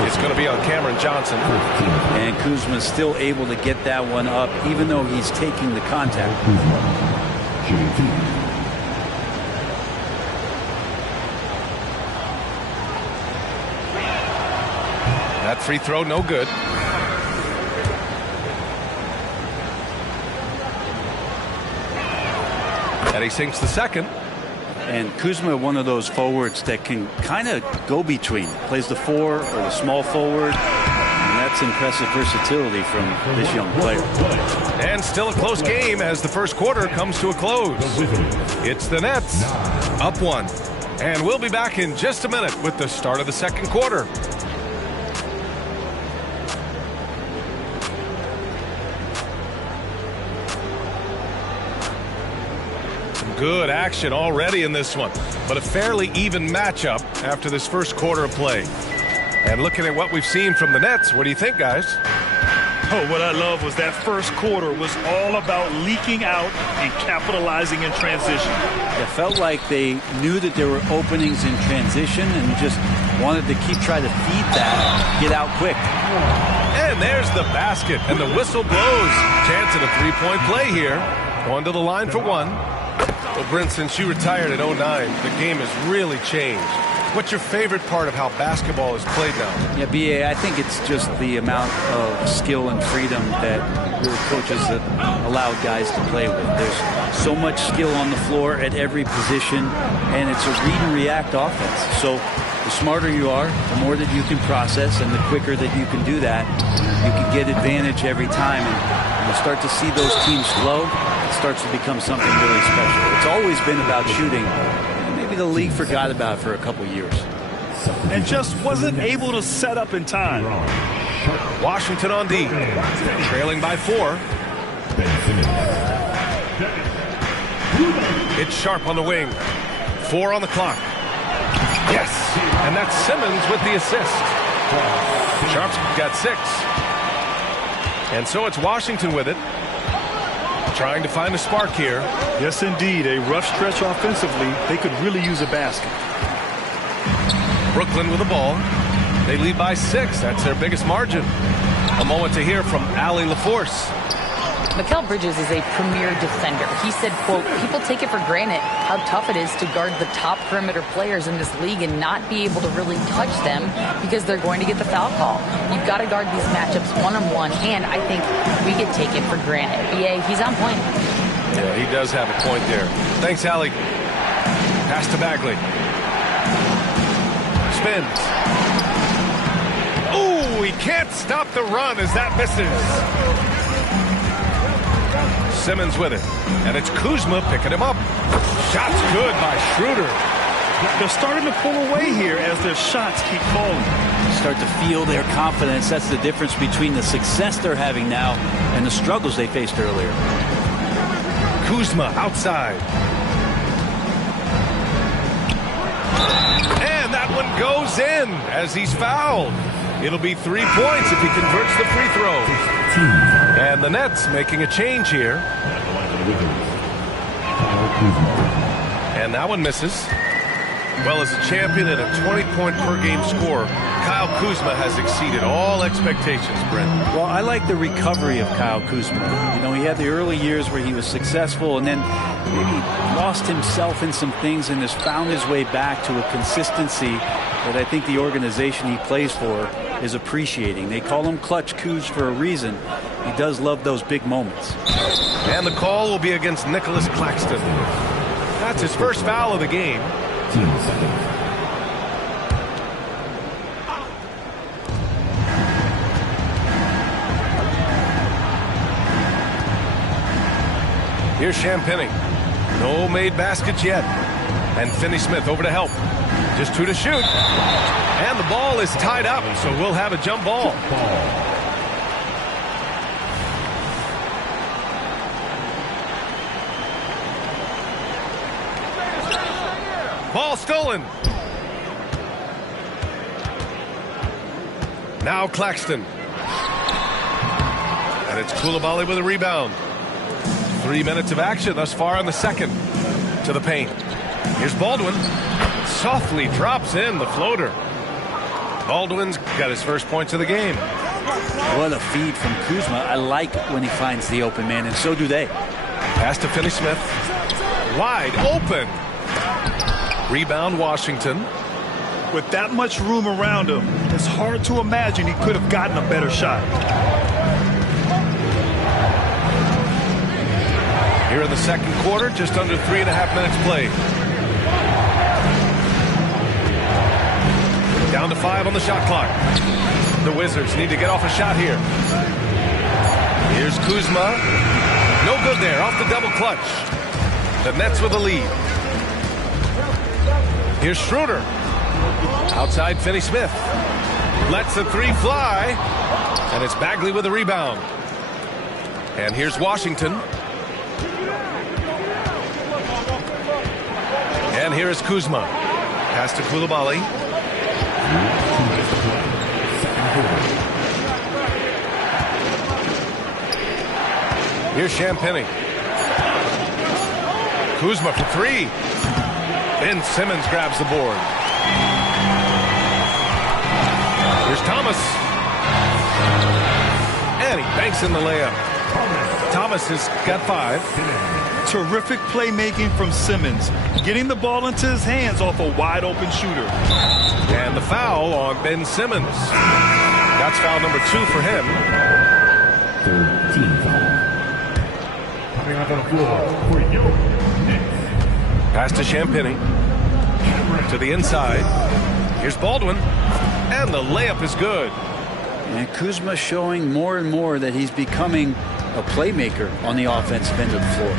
It's going to be on Cameron Johnson. And Kuzma's still able to get that one up, even though he's taking the contact. Kuzma. Shooting 2. That free throw, no good. And he sinks the second. And Kuzma, one of those forwards that can kind of go between. Plays the 4 or the small forward. And that's impressive versatility from this young player. And still a close game as the first quarter comes to a close. It's the Nets up 1. And we'll be back in just a minute with the start of the second quarter. Good action already in this one, but a fairly even matchup after this first quarter of play. And looking at what we've seen from the Nets, what do you think, guys? Oh, what I love was that first quarter was all about leaking out and capitalizing in transition. It felt like they knew that there were openings in transition and just wanted to trying to feed that, get out quick. And there's the basket, and the whistle blows. Chance at a three-point play here. Going to the line for one. Well, Brent, since you retired at 09, the game has really changed. What's your favorite part of how basketball is played now? Yeah, B.A., I think it's just the amount of skill and freedom that your coaches have allowed guys to play with. There's so much skill on the floor at every position, and it's a read and react offense. So the smarter you are, the more that you can process, and the quicker that you can do that, you can get advantage every time. And you start to see those teams flow. It starts to become something really special. It's always been about shooting. Maybe the league forgot about it for a couple years. And just wasn't able to set up in time. Washington on D, trailing by 4. It's Sharp on the wing. 4 on the clock. Yes, and that's Simmons with the assist. Sharp's got 6. And so it's Washington with it. Trying to find a spark here. Yes, indeed. A rough stretch offensively. They could really use a basket. Brooklyn with the ball. They lead by 6. That's their biggest margin. A moment to hear from Allie LaForce. Mikal Bridges is a premier defender. He said, quote, people take it for granted how tough it is to guard the top perimeter players in this league and not be able to really touch them because they're going to get the foul call. You've got to guard these matchups one-on-one, and I think we get taken for granted. BA, he's on point. Yeah, he does have a point there. Thanks, Allie. Pass to Bagley. Spins. Ooh, he can't stop the run as that misses. Simmons with it, and it's Kuzma picking him up. Shots good by Schroeder. They're starting to pull away here as their shots keep falling. Start to feel their confidence. That's the difference between the success they're having now and the struggles they faced earlier. Kuzma outside. And that one goes in as he's fouled. It'll be 3 points if he converts the free throw. And the Nets making a change here. And that one misses. Well, as a champion and a 20-point per game scorer, Kyle Kuzma has exceeded all expectations, Brent. Well, I like the recovery of Kyle Kuzma. You know, he had the early years where he was successful and then maybe lost himself in some things and has found his way back to a consistency that I think the organization he plays for is appreciating. They call him Clutch Kuz for a reason. He does love those big moments. And the call will be against Nicholas Claxton. That's his first foul of the game. Here's Champagnie. No made baskets yet. And Finney-Smith over to help. Just 2 to shoot. And the ball is tied up, so we'll have a jump ball. Ball stolen. Now Claxton. And it's Coulibaly with a rebound. 3 minutes of action thus far in the second. To the paint. Here's Baldwin. Softly drops in the floater. Baldwin's got his first points of the game. What a feed from Kuzma. I like when he finds the open man, and so do they. Pass to Finney-Smith. Wide open. Rebound Washington. With that much room around him, it's hard to imagine he could have gotten a better shot. Here in the second quarter, just under 3.5 minutes played. Down to 5 on the shot clock. The Wizards need to get off a shot here. Here's Kuzma. No good there, off the double clutch. The Nets with a lead. Here's Schroeder. Outside Finney-Smith. Lets the 3 fly. And it's Bagley with a rebound. And here's Washington. And here is Kuzma. Pass to Coulibaly. Here's Champagnie. Kuzma for 3. Ben Simmons grabs the board. Here's Thomas. And he banks in the layup. Thomas has got 5. Terrific playmaking from Simmons, getting the ball into his hands off a wide open shooter. And the foul on Ben Simmons. That's foul number 2 for him. Third team foul. Coming out on the floor for you. Pass to Champagnie. To the inside. Here's Baldwin. And the layup is good. And Kuzma showing more and more that he's becoming a playmaker on the offensive end of the floor.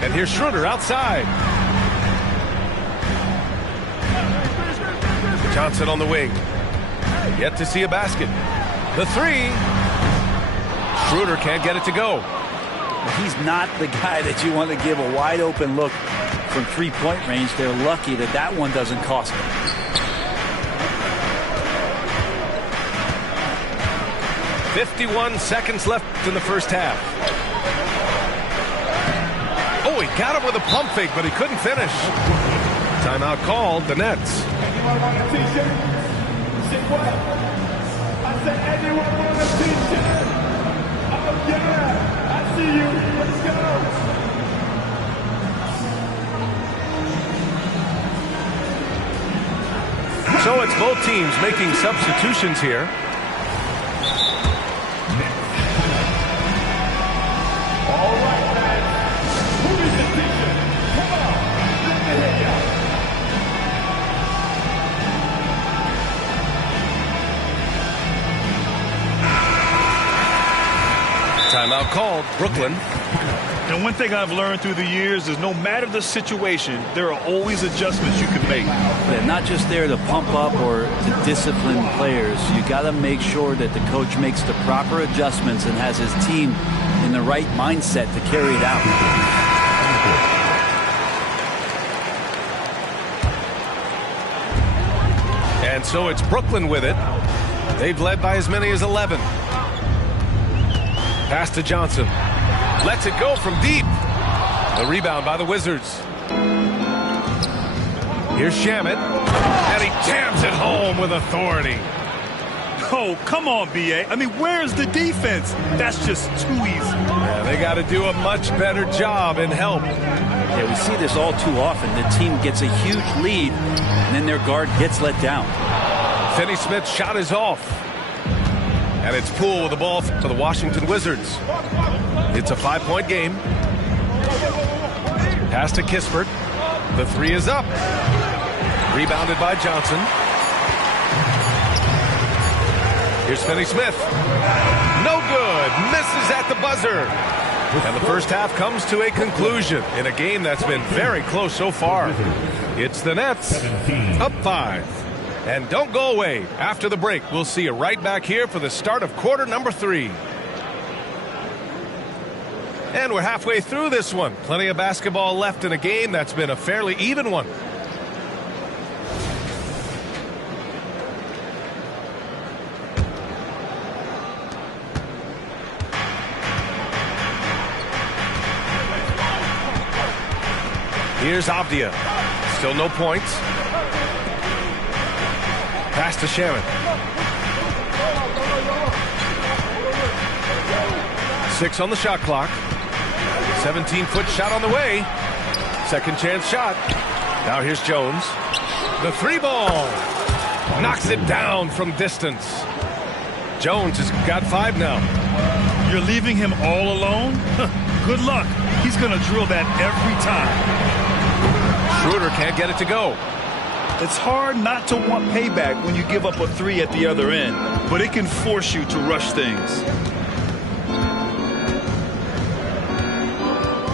And here's Schroeder outside. Johnson on the wing. Yet to see a basket. The 3. Schroeder can't get it to go. He's not the guy that you want to give a wide open look from 3-point range. They're lucky that that one doesn't cost them. .51 seconds left in the first half. Oh, he got him with a pump fake, but he couldn't finish. Timeout called, the Nets. Anyone want a t-shirt? Say what? I said, anyone want a t-shirt? Oh, yeah. I see you. Let's go. So it's both teams making substitutions here. All right, man. Who is the t-shirt? Come on. Let me hear ya. Timeout called, Brooklyn. And one thing I've learned through the years is no matter the situation, there are always adjustments you can make. Yeah, not just there to pump up or to discipline players. You got to make sure that the coach makes the proper adjustments and has his team in the right mindset to carry it out. And so it's Brooklyn with it. They've led by as many as 11. Pass to Johnson. Lets it go from deep. The rebound by the Wizards. Here's Shamet. And he jams it home with authority. Oh, come on, B.A. I mean, where's the defense? That's just too easy. Yeah, they got to do a much better job in help. Yeah, we see this all too often. The team gets a huge lead, and then their guard gets let down. Finney-Smith's shot is off. And it's Poole with the ball for the Washington Wizards. It's a 5-point game. Pass to Kispert. The 3 is up. Rebounded by Johnson. Here's Finney-Smith. No good. Misses at the buzzer. And the first half comes to a conclusion in a game that's been very close so far. It's the Nets up 5. And don't go away. After the break, we'll see you right back here for the start of quarter number 3. And we're halfway through this one. Plenty of basketball left in a game that's been a fairly even one. Here's Avdia. Still no points. Pass to Shaman. 6 on the shot clock. 17-foot shot on the way. Second chance shot. Now here's Jones. The 3-ball. Knocks it down from distance. Jones has got 5 now. You're leaving him all alone? Good luck. He's going to drill that every time. Schroeder can't get it to go. It's hard not to want payback when you give up a 3 at the other end, but it can force you to rush things.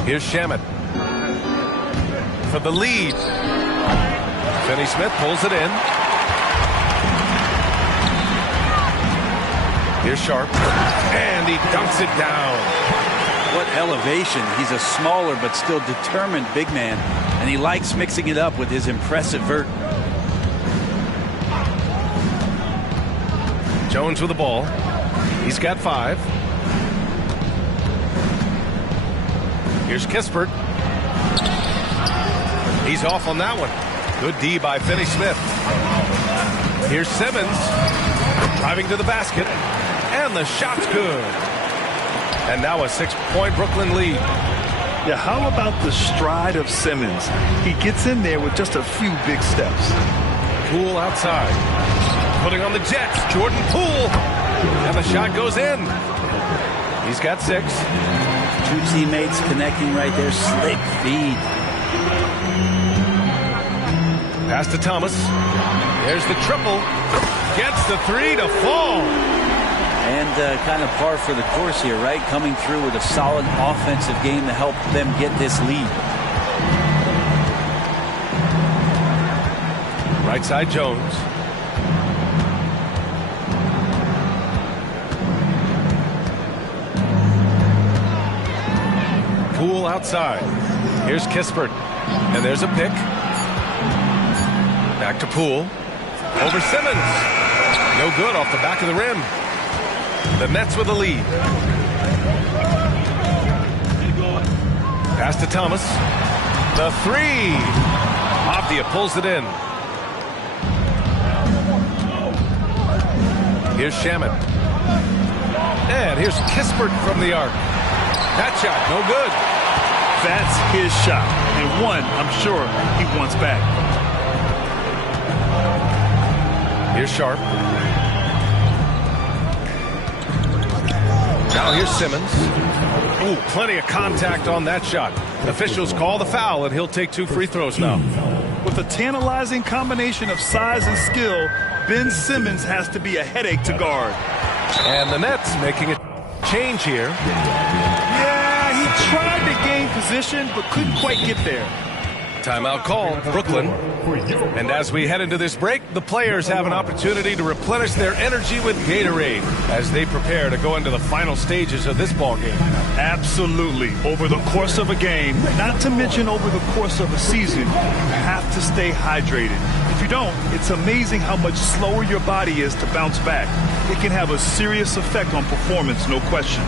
Here's Shamet for the lead. Finney-Smith pulls it in. Here's Sharp, and he dunks it down. What elevation. He's a smaller but still determined big man, and he likes mixing it up with his impressive vert. Jones with the ball. He's got 5. Here's Kispert. He's off on that one. Good D by Finney-Smith. Here's Simmons driving to the basket, and the shot's good. And now a 6-point Brooklyn lead. Yeah, how about the stride of Simmons? He gets in there with just a few big steps. Poole outside. Putting on the Jets, Jordan Poole. And the shot goes in. He's got 6. 2 teammates connecting right there. Slick feed. Pass to Thomas. There's the triple. Gets the 3 to fall. And kind of par for the course here, right? Coming through with a solid offensive game to help them get this lead. Right side Jones. Poole outside. Here's Kispert. And there's a pick. Back to Poole. Over Simmons. No good off the back of the rim. The Nets with the lead. Pass to Thomas. The 3. Avdia pulls it in. Here's Shamet. And here's Kispert from the arc. That shot, no good. That's his shot. And one, I'm sure, he wants back. Here's Sharp. Now here's Simmons. Ooh, plenty of contact on that shot. Officials call the foul, and he'll take 2 free throws now. With a tantalizing combination of size and skill, Ben Simmons has to be a headache to guard. And the Nets making a change here. Yeah, he tried to gain position, but couldn't quite get there. Timeout called, Brooklyn. And as we head into this break, the players have an opportunity to replenish their energy with Gatorade as they prepare to go into the final stages of this ball game. Absolutely. Over the course of a game, not to mention over the course of a season, you have to stay hydrated. If you don't, it's amazing how much slower your body is to bounce back. It can have a serious effect on performance, no question.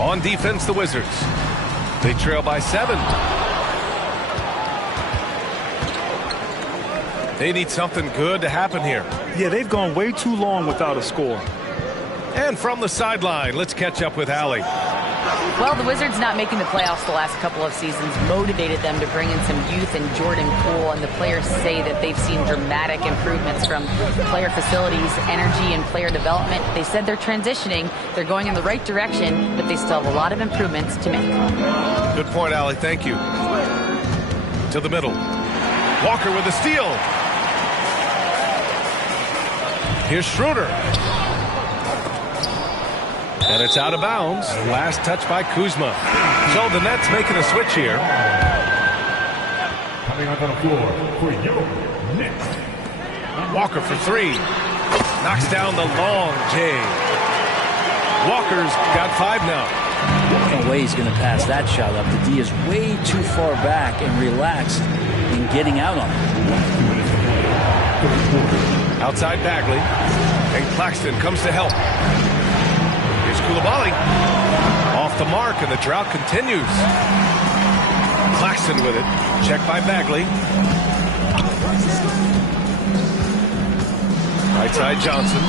On defense, the Wizards. They trail by 7. They need something good to happen here. Yeah, they've gone way too long without a score. And from the sideline, let's catch up with Allie. Well, the Wizards not making the playoffs the last couple of seasons motivated them to bring in some youth and Jordan Poole, and the players say that they've seen dramatic improvements from player facilities, energy, and player development. They said they're transitioning, they're going in the right direction, but they still have a lot of improvements to make. Good point, Allie. Thank you. To the middle. Walker with a steal. Here's Schroeder. And it's out of bounds. Last touch by Kuzma. So the Nets making a switch here. Coming onto the floor for your Knicks. Walker for three. Knocks down the long J. Walker's got 5 now. No way he's going to pass that shot up. The D is way too far back and relaxed in getting out on it. Outside Bagley. And Claxton comes to help. Here's Coulibaly. Off the mark, and the drought continues. Claxton with it. Checked by Bagley. Right side Johnson.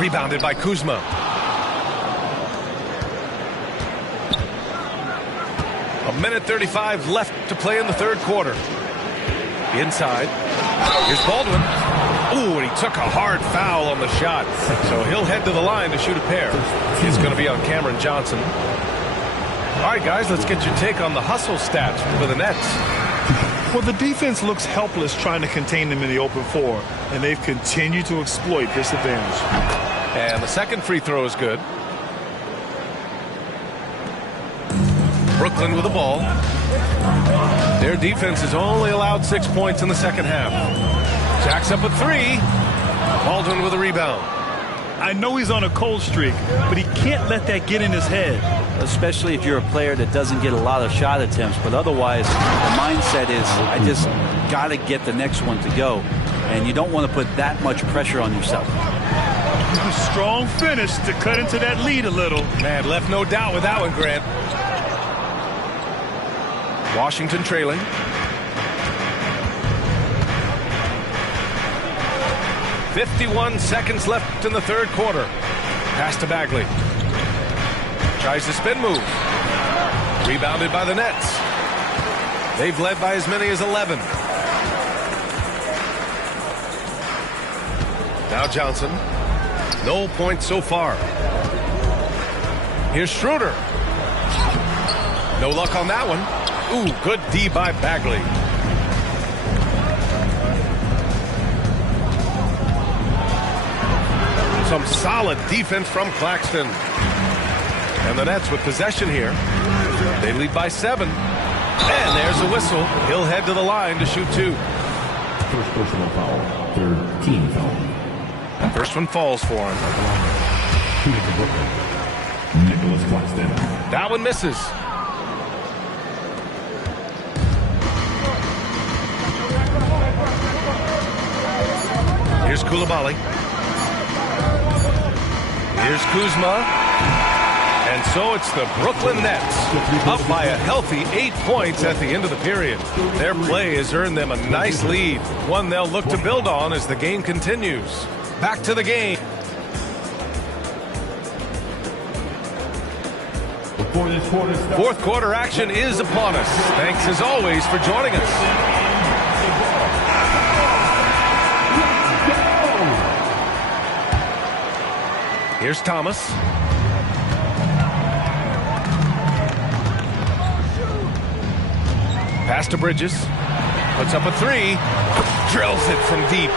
Rebounded by Kuzma. A minute 35 left to play in the third quarter. Inside. Here's Baldwin. Ooh, and he took a hard foul on the shot. So he'll head to the line to shoot a pair. It's going to be on Cameron Johnson. All right, guys, let's get your take on the hustle stats for the Nets. Well, the defense looks helpless trying to contain them in the open floor, and they've continued to exploit this advantage. And the second free throw is good. Brooklyn with the ball. Their defense has only allowed 6 points in the second half. Jacks up a 3. Baldwin with a rebound. I know he's on a cold streak, but he can't let that get in his head. Especially if you're a player that doesn't get a lot of shot attempts. But otherwise, the mindset is, I just got to get the next one to go. And you don't want to put that much pressure on yourself. A strong finish to cut into that lead a little. Man, left no doubt with that one, Grant. Washington trailing. .51 seconds left in the third quarter. Pass to Bagley. Tries the spin move. Rebounded by the Nets. They've led by as many as 11. Now Johnson. No points so far. Here's Schroeder. No luck on that one. Ooh, good D by Bagley. Some solid defense from Claxton. And the Nets with possession here. They lead by 7. And there's a whistle. He'll head to the line to shoot 2. First personal foul. Third team foul. First one falls for him. Nicholas Claxton. That one misses. Here's Coulibaly. Here's Kuzma. And so it's the Brooklyn Nets up by a healthy 8 points at the end of the period. Their play has earned them a nice lead, one they'll look to build on as the game continues. Back to the game. Fourth quarter action is upon us. Thanks as always for joining us. Here's Thomas. Pass to Bridges. Puts up a 3. Drills it from deep.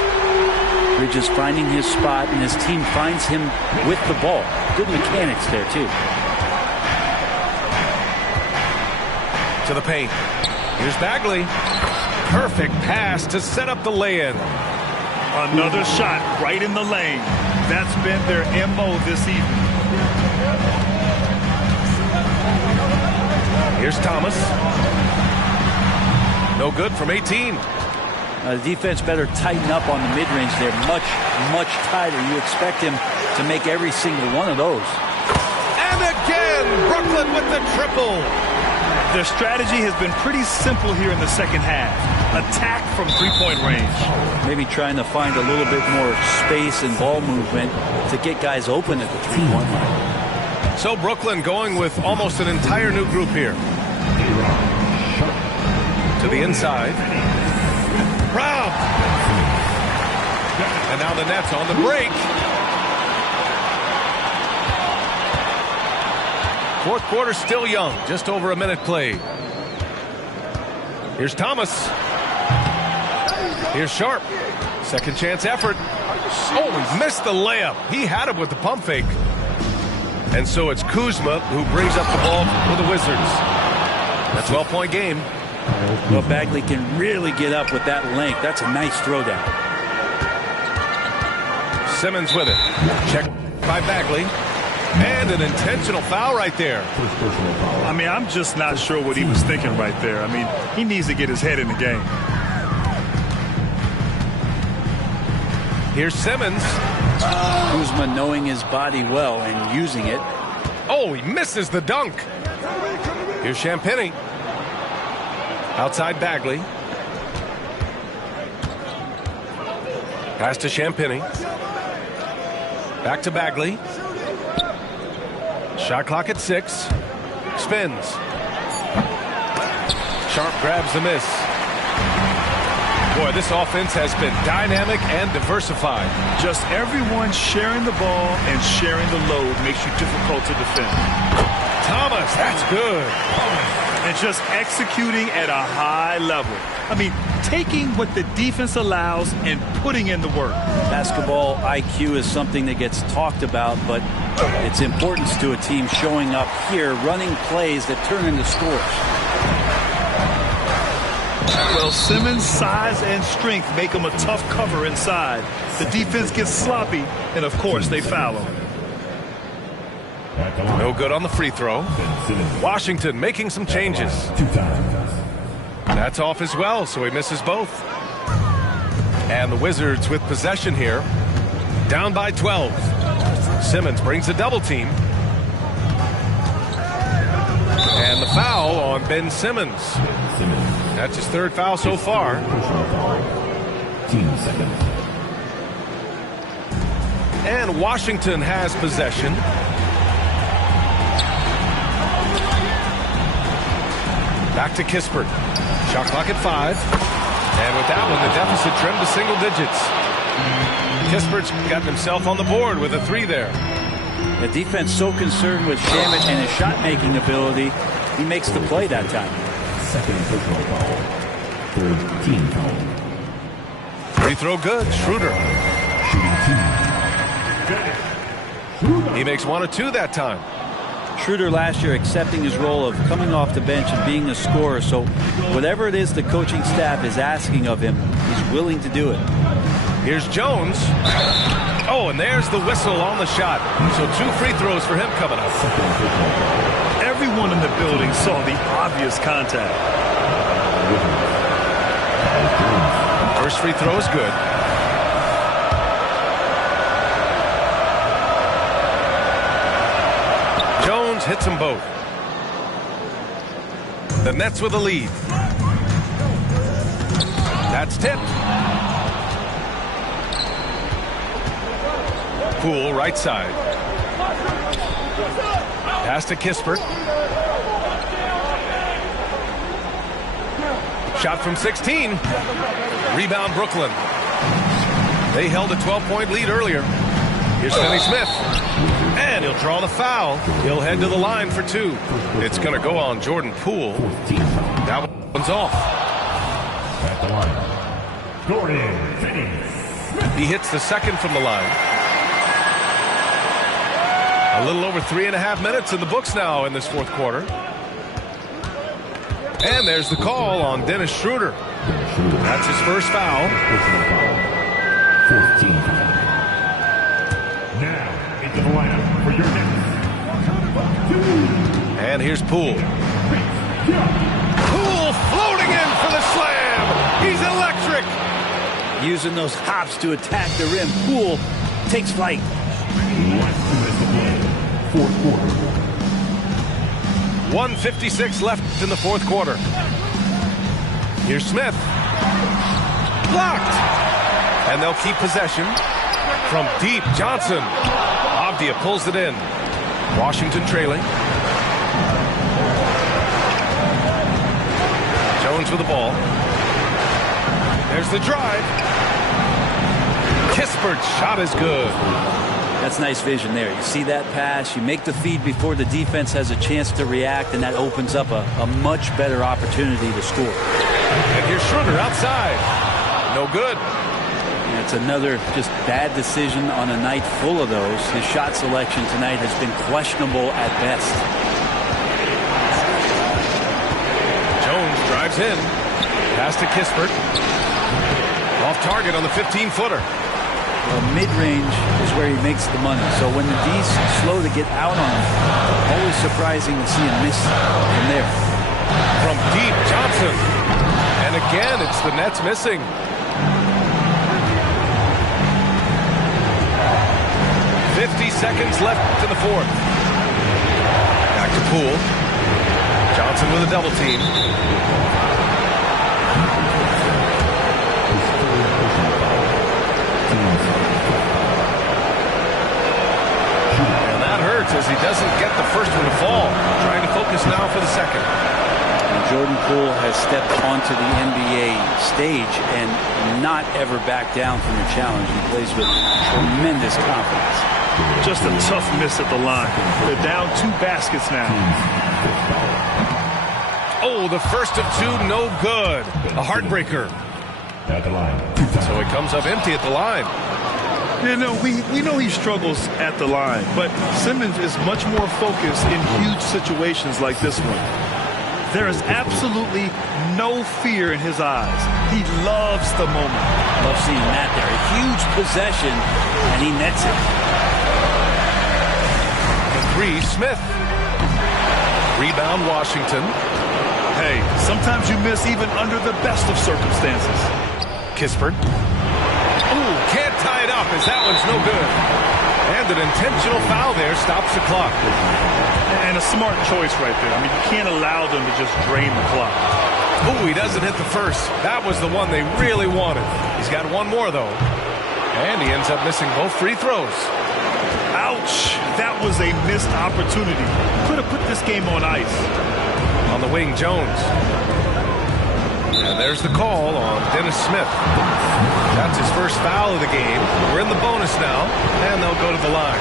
Bridges finding his spot, and his team finds him with the ball. Good mechanics there, too. To the paint. Here's Bagley. Perfect pass to set up the lay-in. Another shot right in the lane. That's been their MO this evening. Here's Thomas. No good from 18. The defense better tighten up on the mid-range there. Much, much tighter. You expect him to make every single one of those. And again, Brooklyn with the triple. Their strategy has been pretty simple here in the second half. Attack from three-point range. Maybe trying to find a little bit more space and ball movement to get guys open at the three-point line. So Brooklyn going with almost an entire new group here. To the inside. Brown. And now the Nets on the break. Fourth quarter still young. Just over a minute played. Here's Thomas. Here's Sharp. Second chance effort. Oh, he missed the layup. He had him with the pump fake. And so it's Kuzma who brings up the ball for the Wizards. A 12-point game. Well, Bagley can really get up with that length. That's a nice throwdown. Simmons with it. Check by Bagley. And an intentional foul right there. I mean, I'm just not sure what he was thinking right there. I mean, he needs to get his head in the game. Here's Simmons. Kuzma knowing his body well and using it. Oh, he misses the dunk. Here's Champagnie. Outside Bagley. Pass to Champagnie. Back to Bagley. Shot clock at 6. Spins. Sharp grabs the miss. Boy, this offense has been dynamic and diversified. Just everyone sharing the ball and sharing the load makes you difficult to defend. Thomas, that's good. And just executing at a high level. I mean, taking what the defense allows and putting in the work. Basketball IQ is something that gets talked about, but its importance to a team showing up here, running plays that turn into scores. Well, Simmons' size and strength make him a tough cover inside. The defense gets sloppy, and of course, they foul him. No good on the free throw. Washington making some changes. That's off as well, so he misses both. And the Wizards with possession here. Down by 12. Simmons brings a double team. And the foul on Ben Simmons. That's his third foul so far. And Washington has possession. Back to Kispert. Shot clock at 5. And with that one, the deficit trimmed to single digits. Kispert's gotten himself on the board with a 3 there. The defense so concerned with Shamet and his shot-making ability, he makes the play that time. Second personal foul. Third team foul. Free throw good. Schroeder. Shooting team. He makes 1 or 2 that time. Schroeder last year accepting his role of coming off the bench and being a scorer, so whatever it is the coaching staff is asking of him, he's willing to do it. Here's Jones. Oh, and there's the whistle on the shot. So 2 free throws for him coming up. Everyone in the building saw the obvious contact. First free throw is good. Jones hits them both. The Nets with a lead. That's tipped. Poole right side. Pass to Kispert. Shot from 16. Rebound Brooklyn. They held a 12-point lead earlier. Here's Finney Smith. And he'll draw the foul. He'll head to the line for 2. It's going to go on Jordan Poole. That one's off. At the line. Dorian Finney. He hits the second from the line. A little over 3.5 minutes in the books now in this fourth quarter. And there's the call on Dennis Schroeder. That's his first foul. 14. Now into the lineup for your next. And here's Poole. Poole floating in for the slam. He's electric. Using those hops to attack the rim. Poole takes flight. Fourth quarter. 1:56 left in the fourth quarter. Here's Smith. Blocked. And they'll keep possession from deep. Johnson. Avdia pulls it in. Washington trailing. Jones with the ball. There's the drive. Kispert's shot is good. That's nice vision there. You see that pass, you make the feed before the defense has a chance to react, and that opens up a much better opportunity to score. And here's Schroeder outside. No good. And it's another just bad decision on a night full of those. His shot selection tonight has been questionable at best. Jones drives in. Pass to Kispert. Off target on the 15-footer. Well, mid-range is where he makes the money. So when the D's slow to get out on him, always surprising to see him miss from there. From deep, Johnson. And again, it's the Nets missing. Seconds left in the fourth. Back to Poole. Johnson with a double team. And that hurts as he doesn't get the first one to fall. Trying to focus now for the second. And Jordan Poole has stepped onto the NBA stage and not ever backed down from the challenge. He plays with tremendous confidence. Just a tough miss at the line. They're down 2 baskets now. Oh, the first of 2, no good. A heartbreaker. At the line. So he comes up empty at the line. You know, we know he struggles at the line, but Simmons is much more focused in huge situations like this one. There is absolutely no fear in his eyes. He loves the moment. Love seeing that there. A huge possession, and he nets it. 3, Smith. Rebound, Washington. Hey, sometimes you miss even under the best of circumstances. Kispert. Ooh, can't tie it up as that one's no good. And an intentional foul there stops the clock. And a smart choice right there. I mean, you can't allow them to just drain the clock. Ooh, he doesn't hit the first. That was the one they really wanted. He's got one more, though. And he ends up missing both free throws. Ouch! That was a missed opportunity. Could have put this game on ice. On the wing, Jones. And there's the call on Dennis Smith. That's his first foul of the game. We're in the bonus now, and they'll go to the line.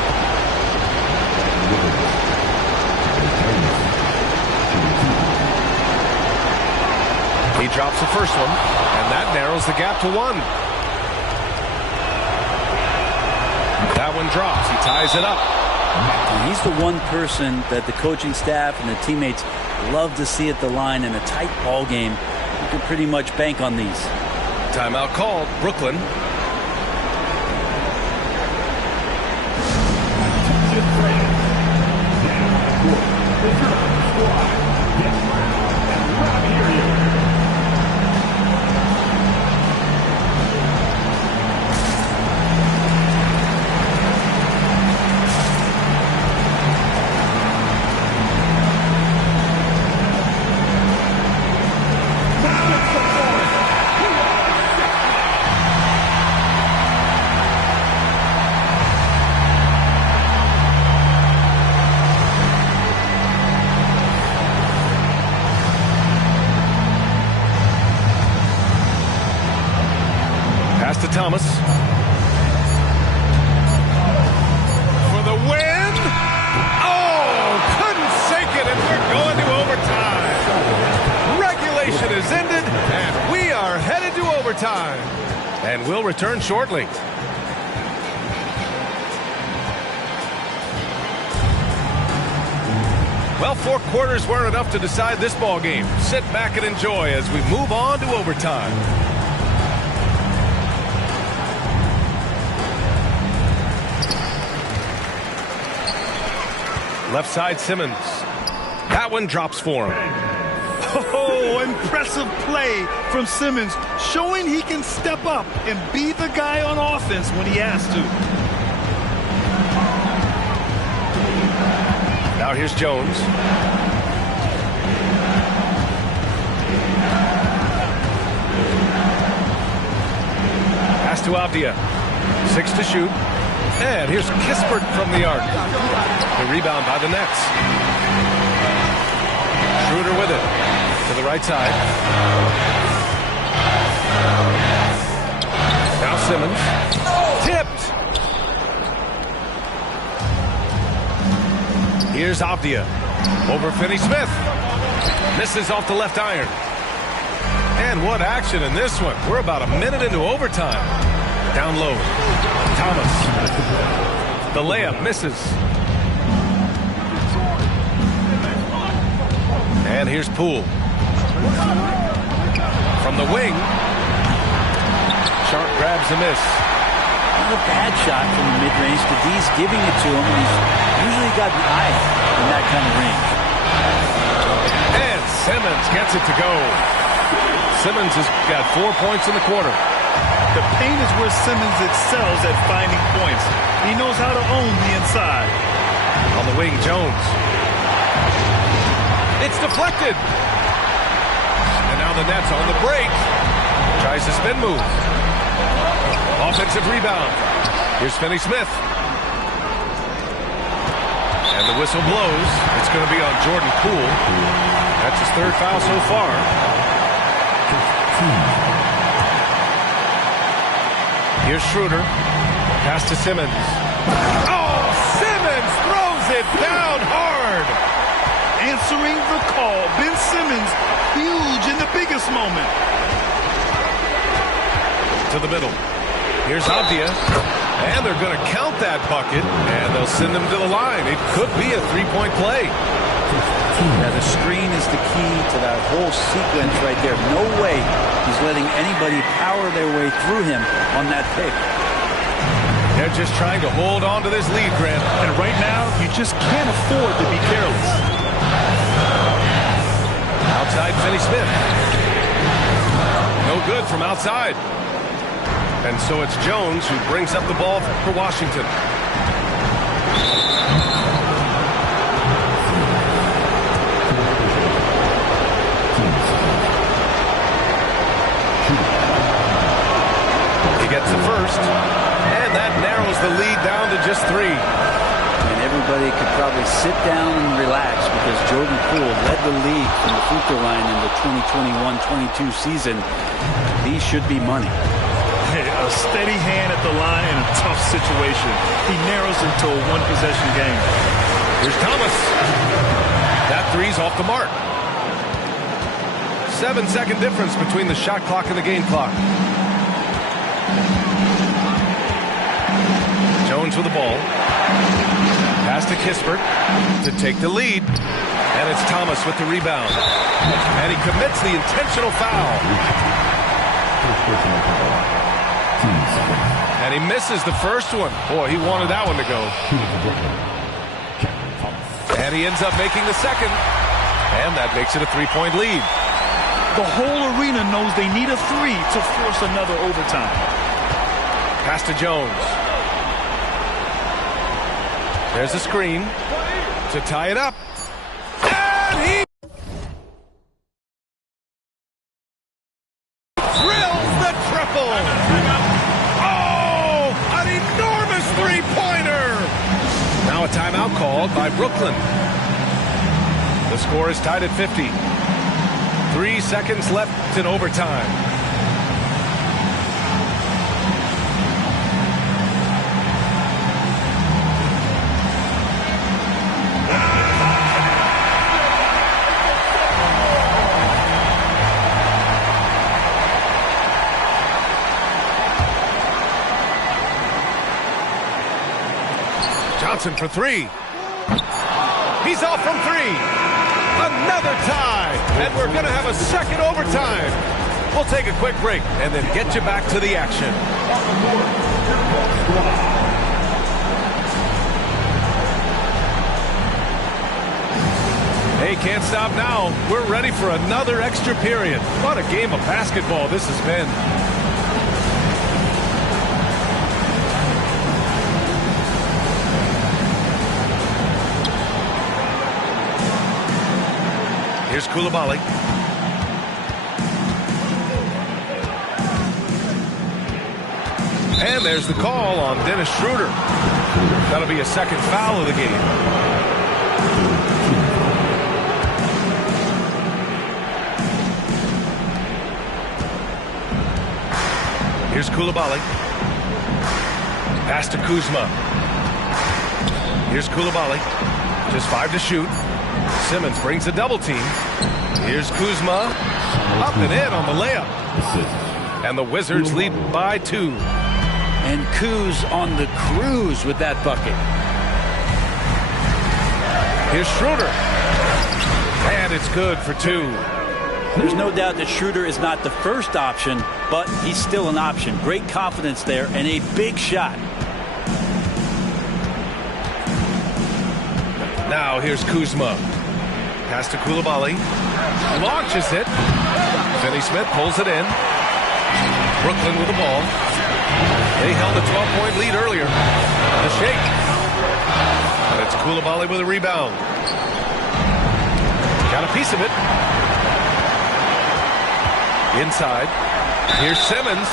He drops the first one, and that narrows the gap to 1. That one drops. He ties it up. And he's the one person that the coaching staff and the teammates love to see at the line in a tight ball game. You can pretty much bank on these. Timeout called. Brooklyn. To Thomas for the win. Oh, couldn't sink it, and we're going to overtime. Regulation is ended, and we are headed to overtime. And we'll return shortly. Well, 4 quarters weren't enough to decide this ball game. Sit back and enjoy as we move on to overtime. Left side, Simmons. That one drops for him. Oh, impressive play from Simmons, showing he can step up and be the guy on offense when he has to. Now here's Jones. Pass to Avdia. 6 to shoot. And here's Kispert from the arc. The rebound by the Nets. Schroeder with it to the right side. Now Simmons. Tipped. Here's Avdia over Finney-Smith. Misses off the left iron. And what action in this one. We're about a minute into overtime. Down low. Thomas. The layup misses. And here's Poole. From the wing. Sharp grabs a miss. Not a bad shot from the mid-range. D's giving it to him, and he's usually got an eye in that kind of range. And Simmons gets it to go. Simmons has got 4 points in the quarter. The paint is where Simmons excels at finding points. He knows how to own the inside. On the wing, Jones. It's deflected. And now the Nets on the break. Tries to spin move. Offensive rebound. Here's Finney-Smith. And the whistle blows. It's going to be on Jordan Poole. That's his third foul so far. Here's Schroeder. Pass to Simmons. Oh, Simmons throws it down hard. Answering the call. Ben Simmons, huge in the biggest moment. To the middle. Here's Avdia. And they're going to count that bucket. And they'll send him to the line. It could be a three-point play. Yeah, the screen is the key to that whole sequence right there. No way he's letting anybody power their way through him on that pick. They're just trying to hold on to this lead, Grant. And right now, you just can't afford to be careless. Outside Finney-Smith. No good from outside. And so it's Jones who brings up the ball for Washington. He gets the first, and that narrows the lead down to just 3. And everybody could probably sit down and relax because Jordan Poole led the league from the free throw line in the 2021-22 season. These should be money. A steady hand at the line in a tough situation. He narrows it to a one-possession game. Here's Thomas. That three's off the mark. 7-second difference between the shot clock and the game clock. Jones with the ball. Pass to Kispert to take the lead. And it's Thomas with the rebound. And he commits the intentional foul. And he misses the first one. Boy, he wanted that one to go. And he ends up making the second. And that makes it a 3-point lead. The whole arena knows they need a 3 to force another overtime. Pass to Jones. There's a screen to tie it up. And he drills the triple. Oh, an enormous three-pointer. Now a timeout called by Brooklyn. The score is tied at 50. 3 seconds left in overtime. Johnson for 3. He's off from 3. Another tie, and we're going to have a second overtime. We'll take a quick break and then get you back to the action. Hey, can't stop now. We're ready for another extra period. What a game of basketball this has been. Here's Coulibaly. And there's the call on Dennis Schroeder. That'll be a second foul of the game. Here's Coulibaly. Pass to Kuzma. Here's Coulibaly. Just 5 to shoot. Simmons brings a double team. Here's Kuzma. Up and in on the layup. And the Wizards lead by 2. And Kuz on the cruise with that bucket. Here's Schroeder. And it's good for 2. There's no doubt that Schroeder is not the first option, but he's still an option. Great confidence there and a big shot. Now here's Kuzma. Pass to Coulibaly. Launches it. Finney Smith pulls it in. Brooklyn with the ball. They held a 12-point lead earlier. The shake. And it's Coulibaly with a rebound. Got a piece of it. Inside. Here's Simmons.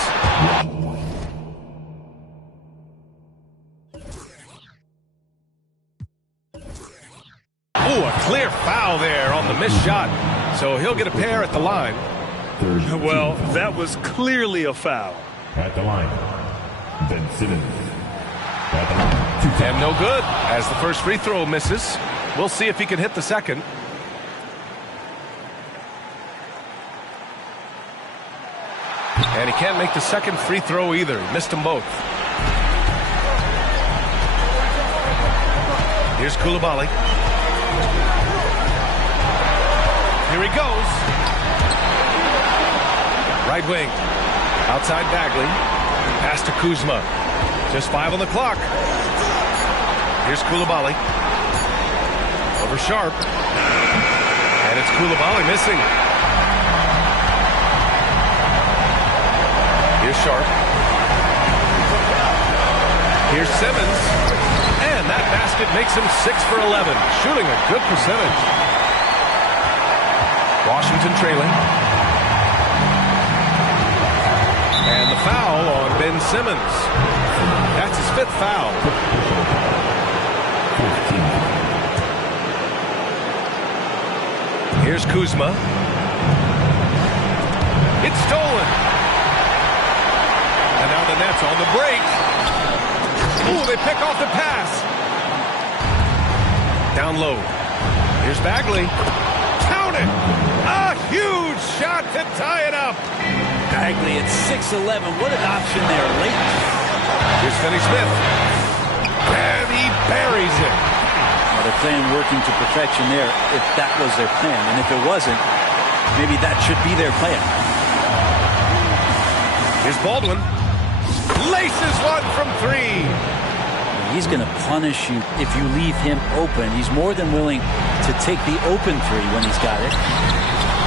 Oh, a clear foul there on the missed shot. So he'll get a pair at the line. Well, that was clearly a foul. At the line, Ben Simmons. At the line. And no good as the first free throw misses. We'll see if he can hit the second. And he can't make the second free throw either. He missed them both. Here's Coulibaly. Here he goes. Right wing. Outside Bagley. Pass to Kuzma. Just 5 on the clock. Here's Coulibaly. Over Sharp. And it's Coulibaly missing. Here's Sharp. Here's Simmons. And that basket makes him 6 for 11. Shooting a good percentage. Washington trailing. And the foul on Ben Simmons. That's his 5th foul. Here's Kuzma. It's stolen. And now the Nets on the break. Ooh, they pick off the pass. Down low. Here's Bagley. Count it. A huge shot to tie it up. Bagley at 6'11". What an option there late. Here's Finney Smith. And he buries it. Well, they're playing working to perfection there if that was their plan. And if it wasn't, maybe that should be their plan. Here's Baldwin. Laces one from 3. He's going to punish you if you leave him open. He's more than willing to take the open 3 when he's got it.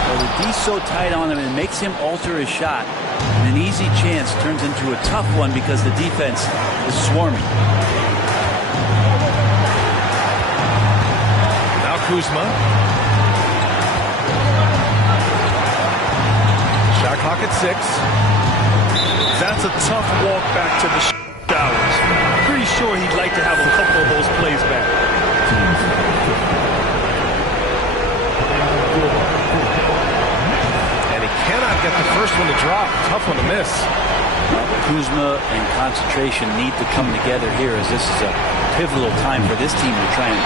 But if he's so tight on him, it makes him alter his shot. And an easy chance turns into a tough one because the defense is swarming. Now Kuzma. Shot clock at 6. That's a tough walk back to the showers. Pretty sure he'd like to have a couple of those plays back. And he cannot get the first one to drop. Tough one to miss. Kuzma and concentration need to come together here as this is a pivotal time for this team to try and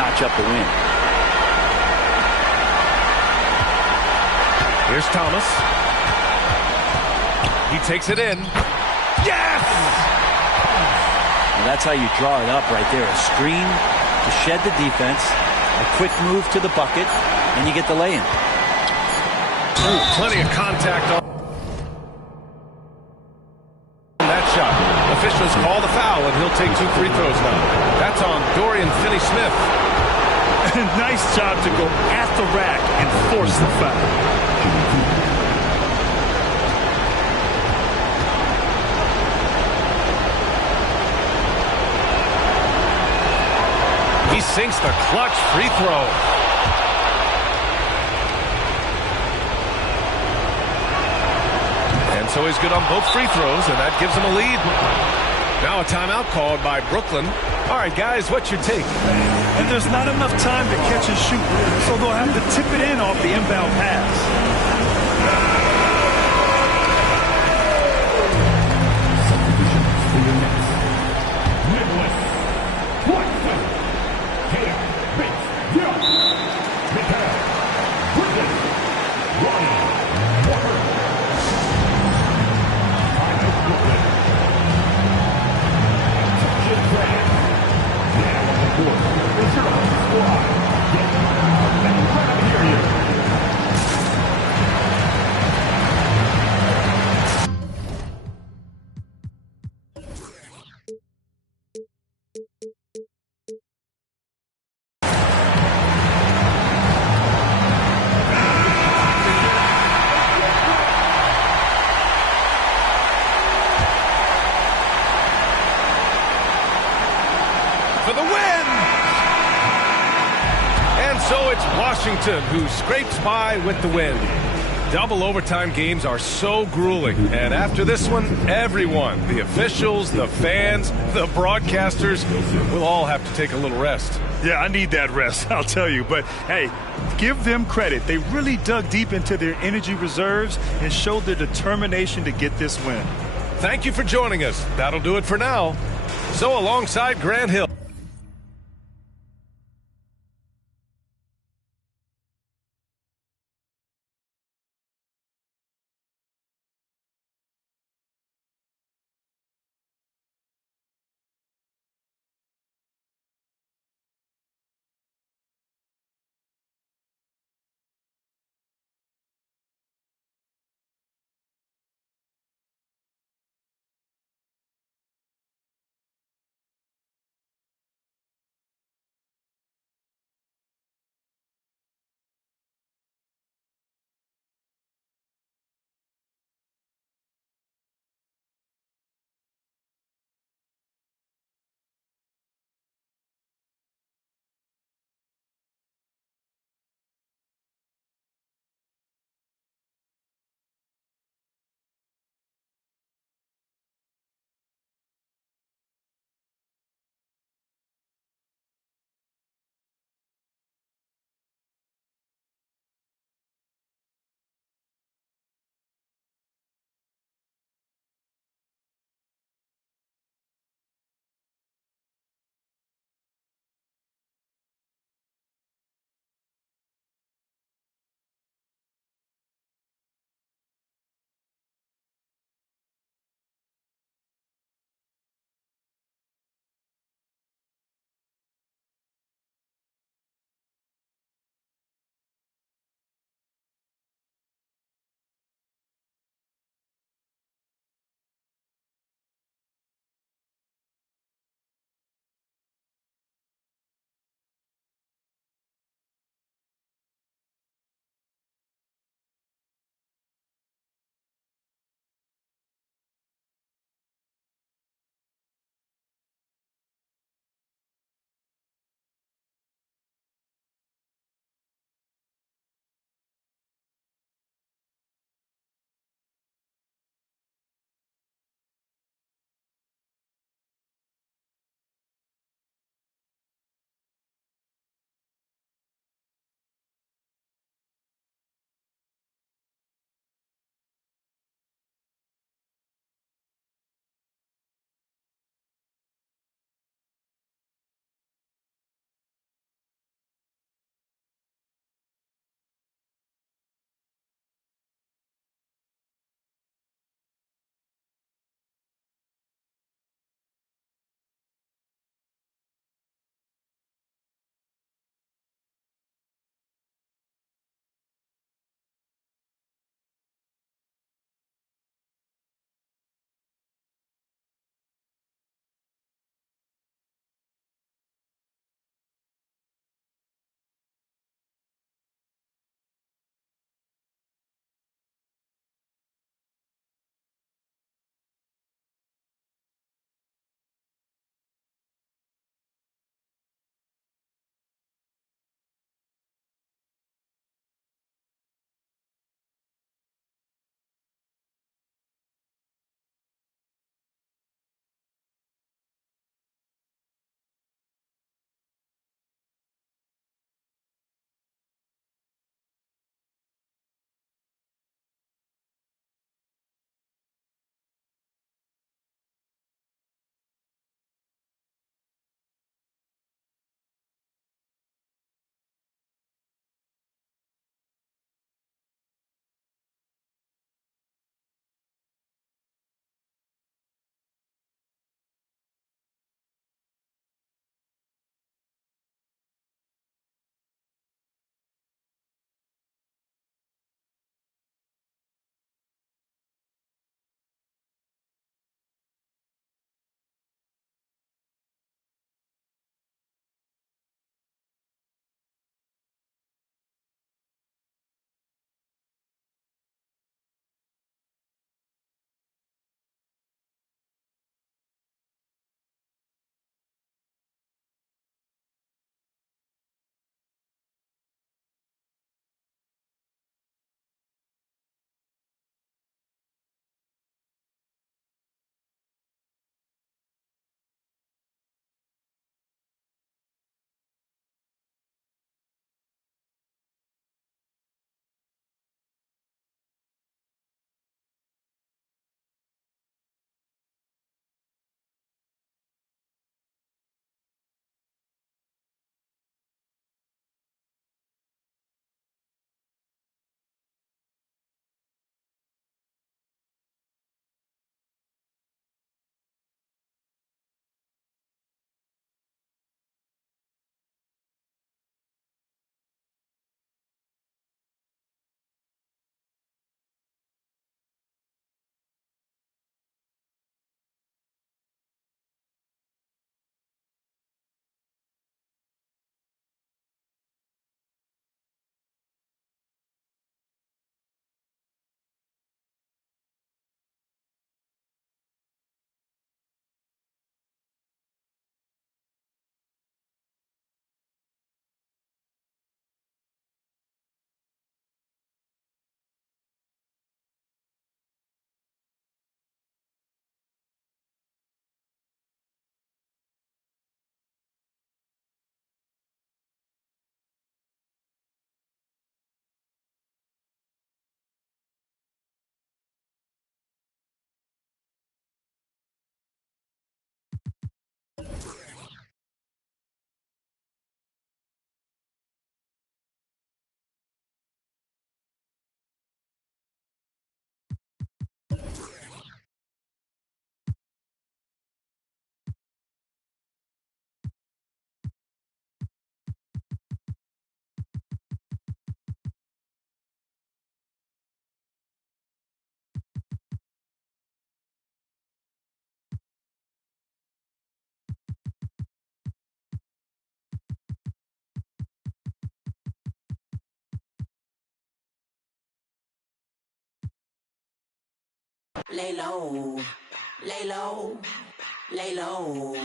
notch up the win. Here's Thomas. He takes it in. Yes! And that's how you draw it up right there. A screen to shed the defense, a quick move to the bucket, and you get the lay-in. Ooh, plenty of contact on that shot. Officials call the foul, and he'll take 2 free throws now. That's on Dorian Finney-Smith. Nice job to go at the rack and force the foul. He sinks the clutch free throw. And so he's good on both free throws, and that gives him a lead. Now a timeout called by Brooklyn. All right, guys, what's your take? And there's not enough time to catch and shoot, so they'll have to tip it in off the inbound pass. For the win! And so it's Washington who scrapes by with the win. Double overtime games are so grueling. And after this one, everyone, the officials, the fans, the broadcasters, will all have to take a little rest. Yeah, I need that rest, I'll tell you. But, hey, give them credit. They really dug deep into their energy reserves and showed their determination to get this win. Thank you for joining us. That'll do it for now. So alongside Grant Hill. Lay low, lay low, lay low.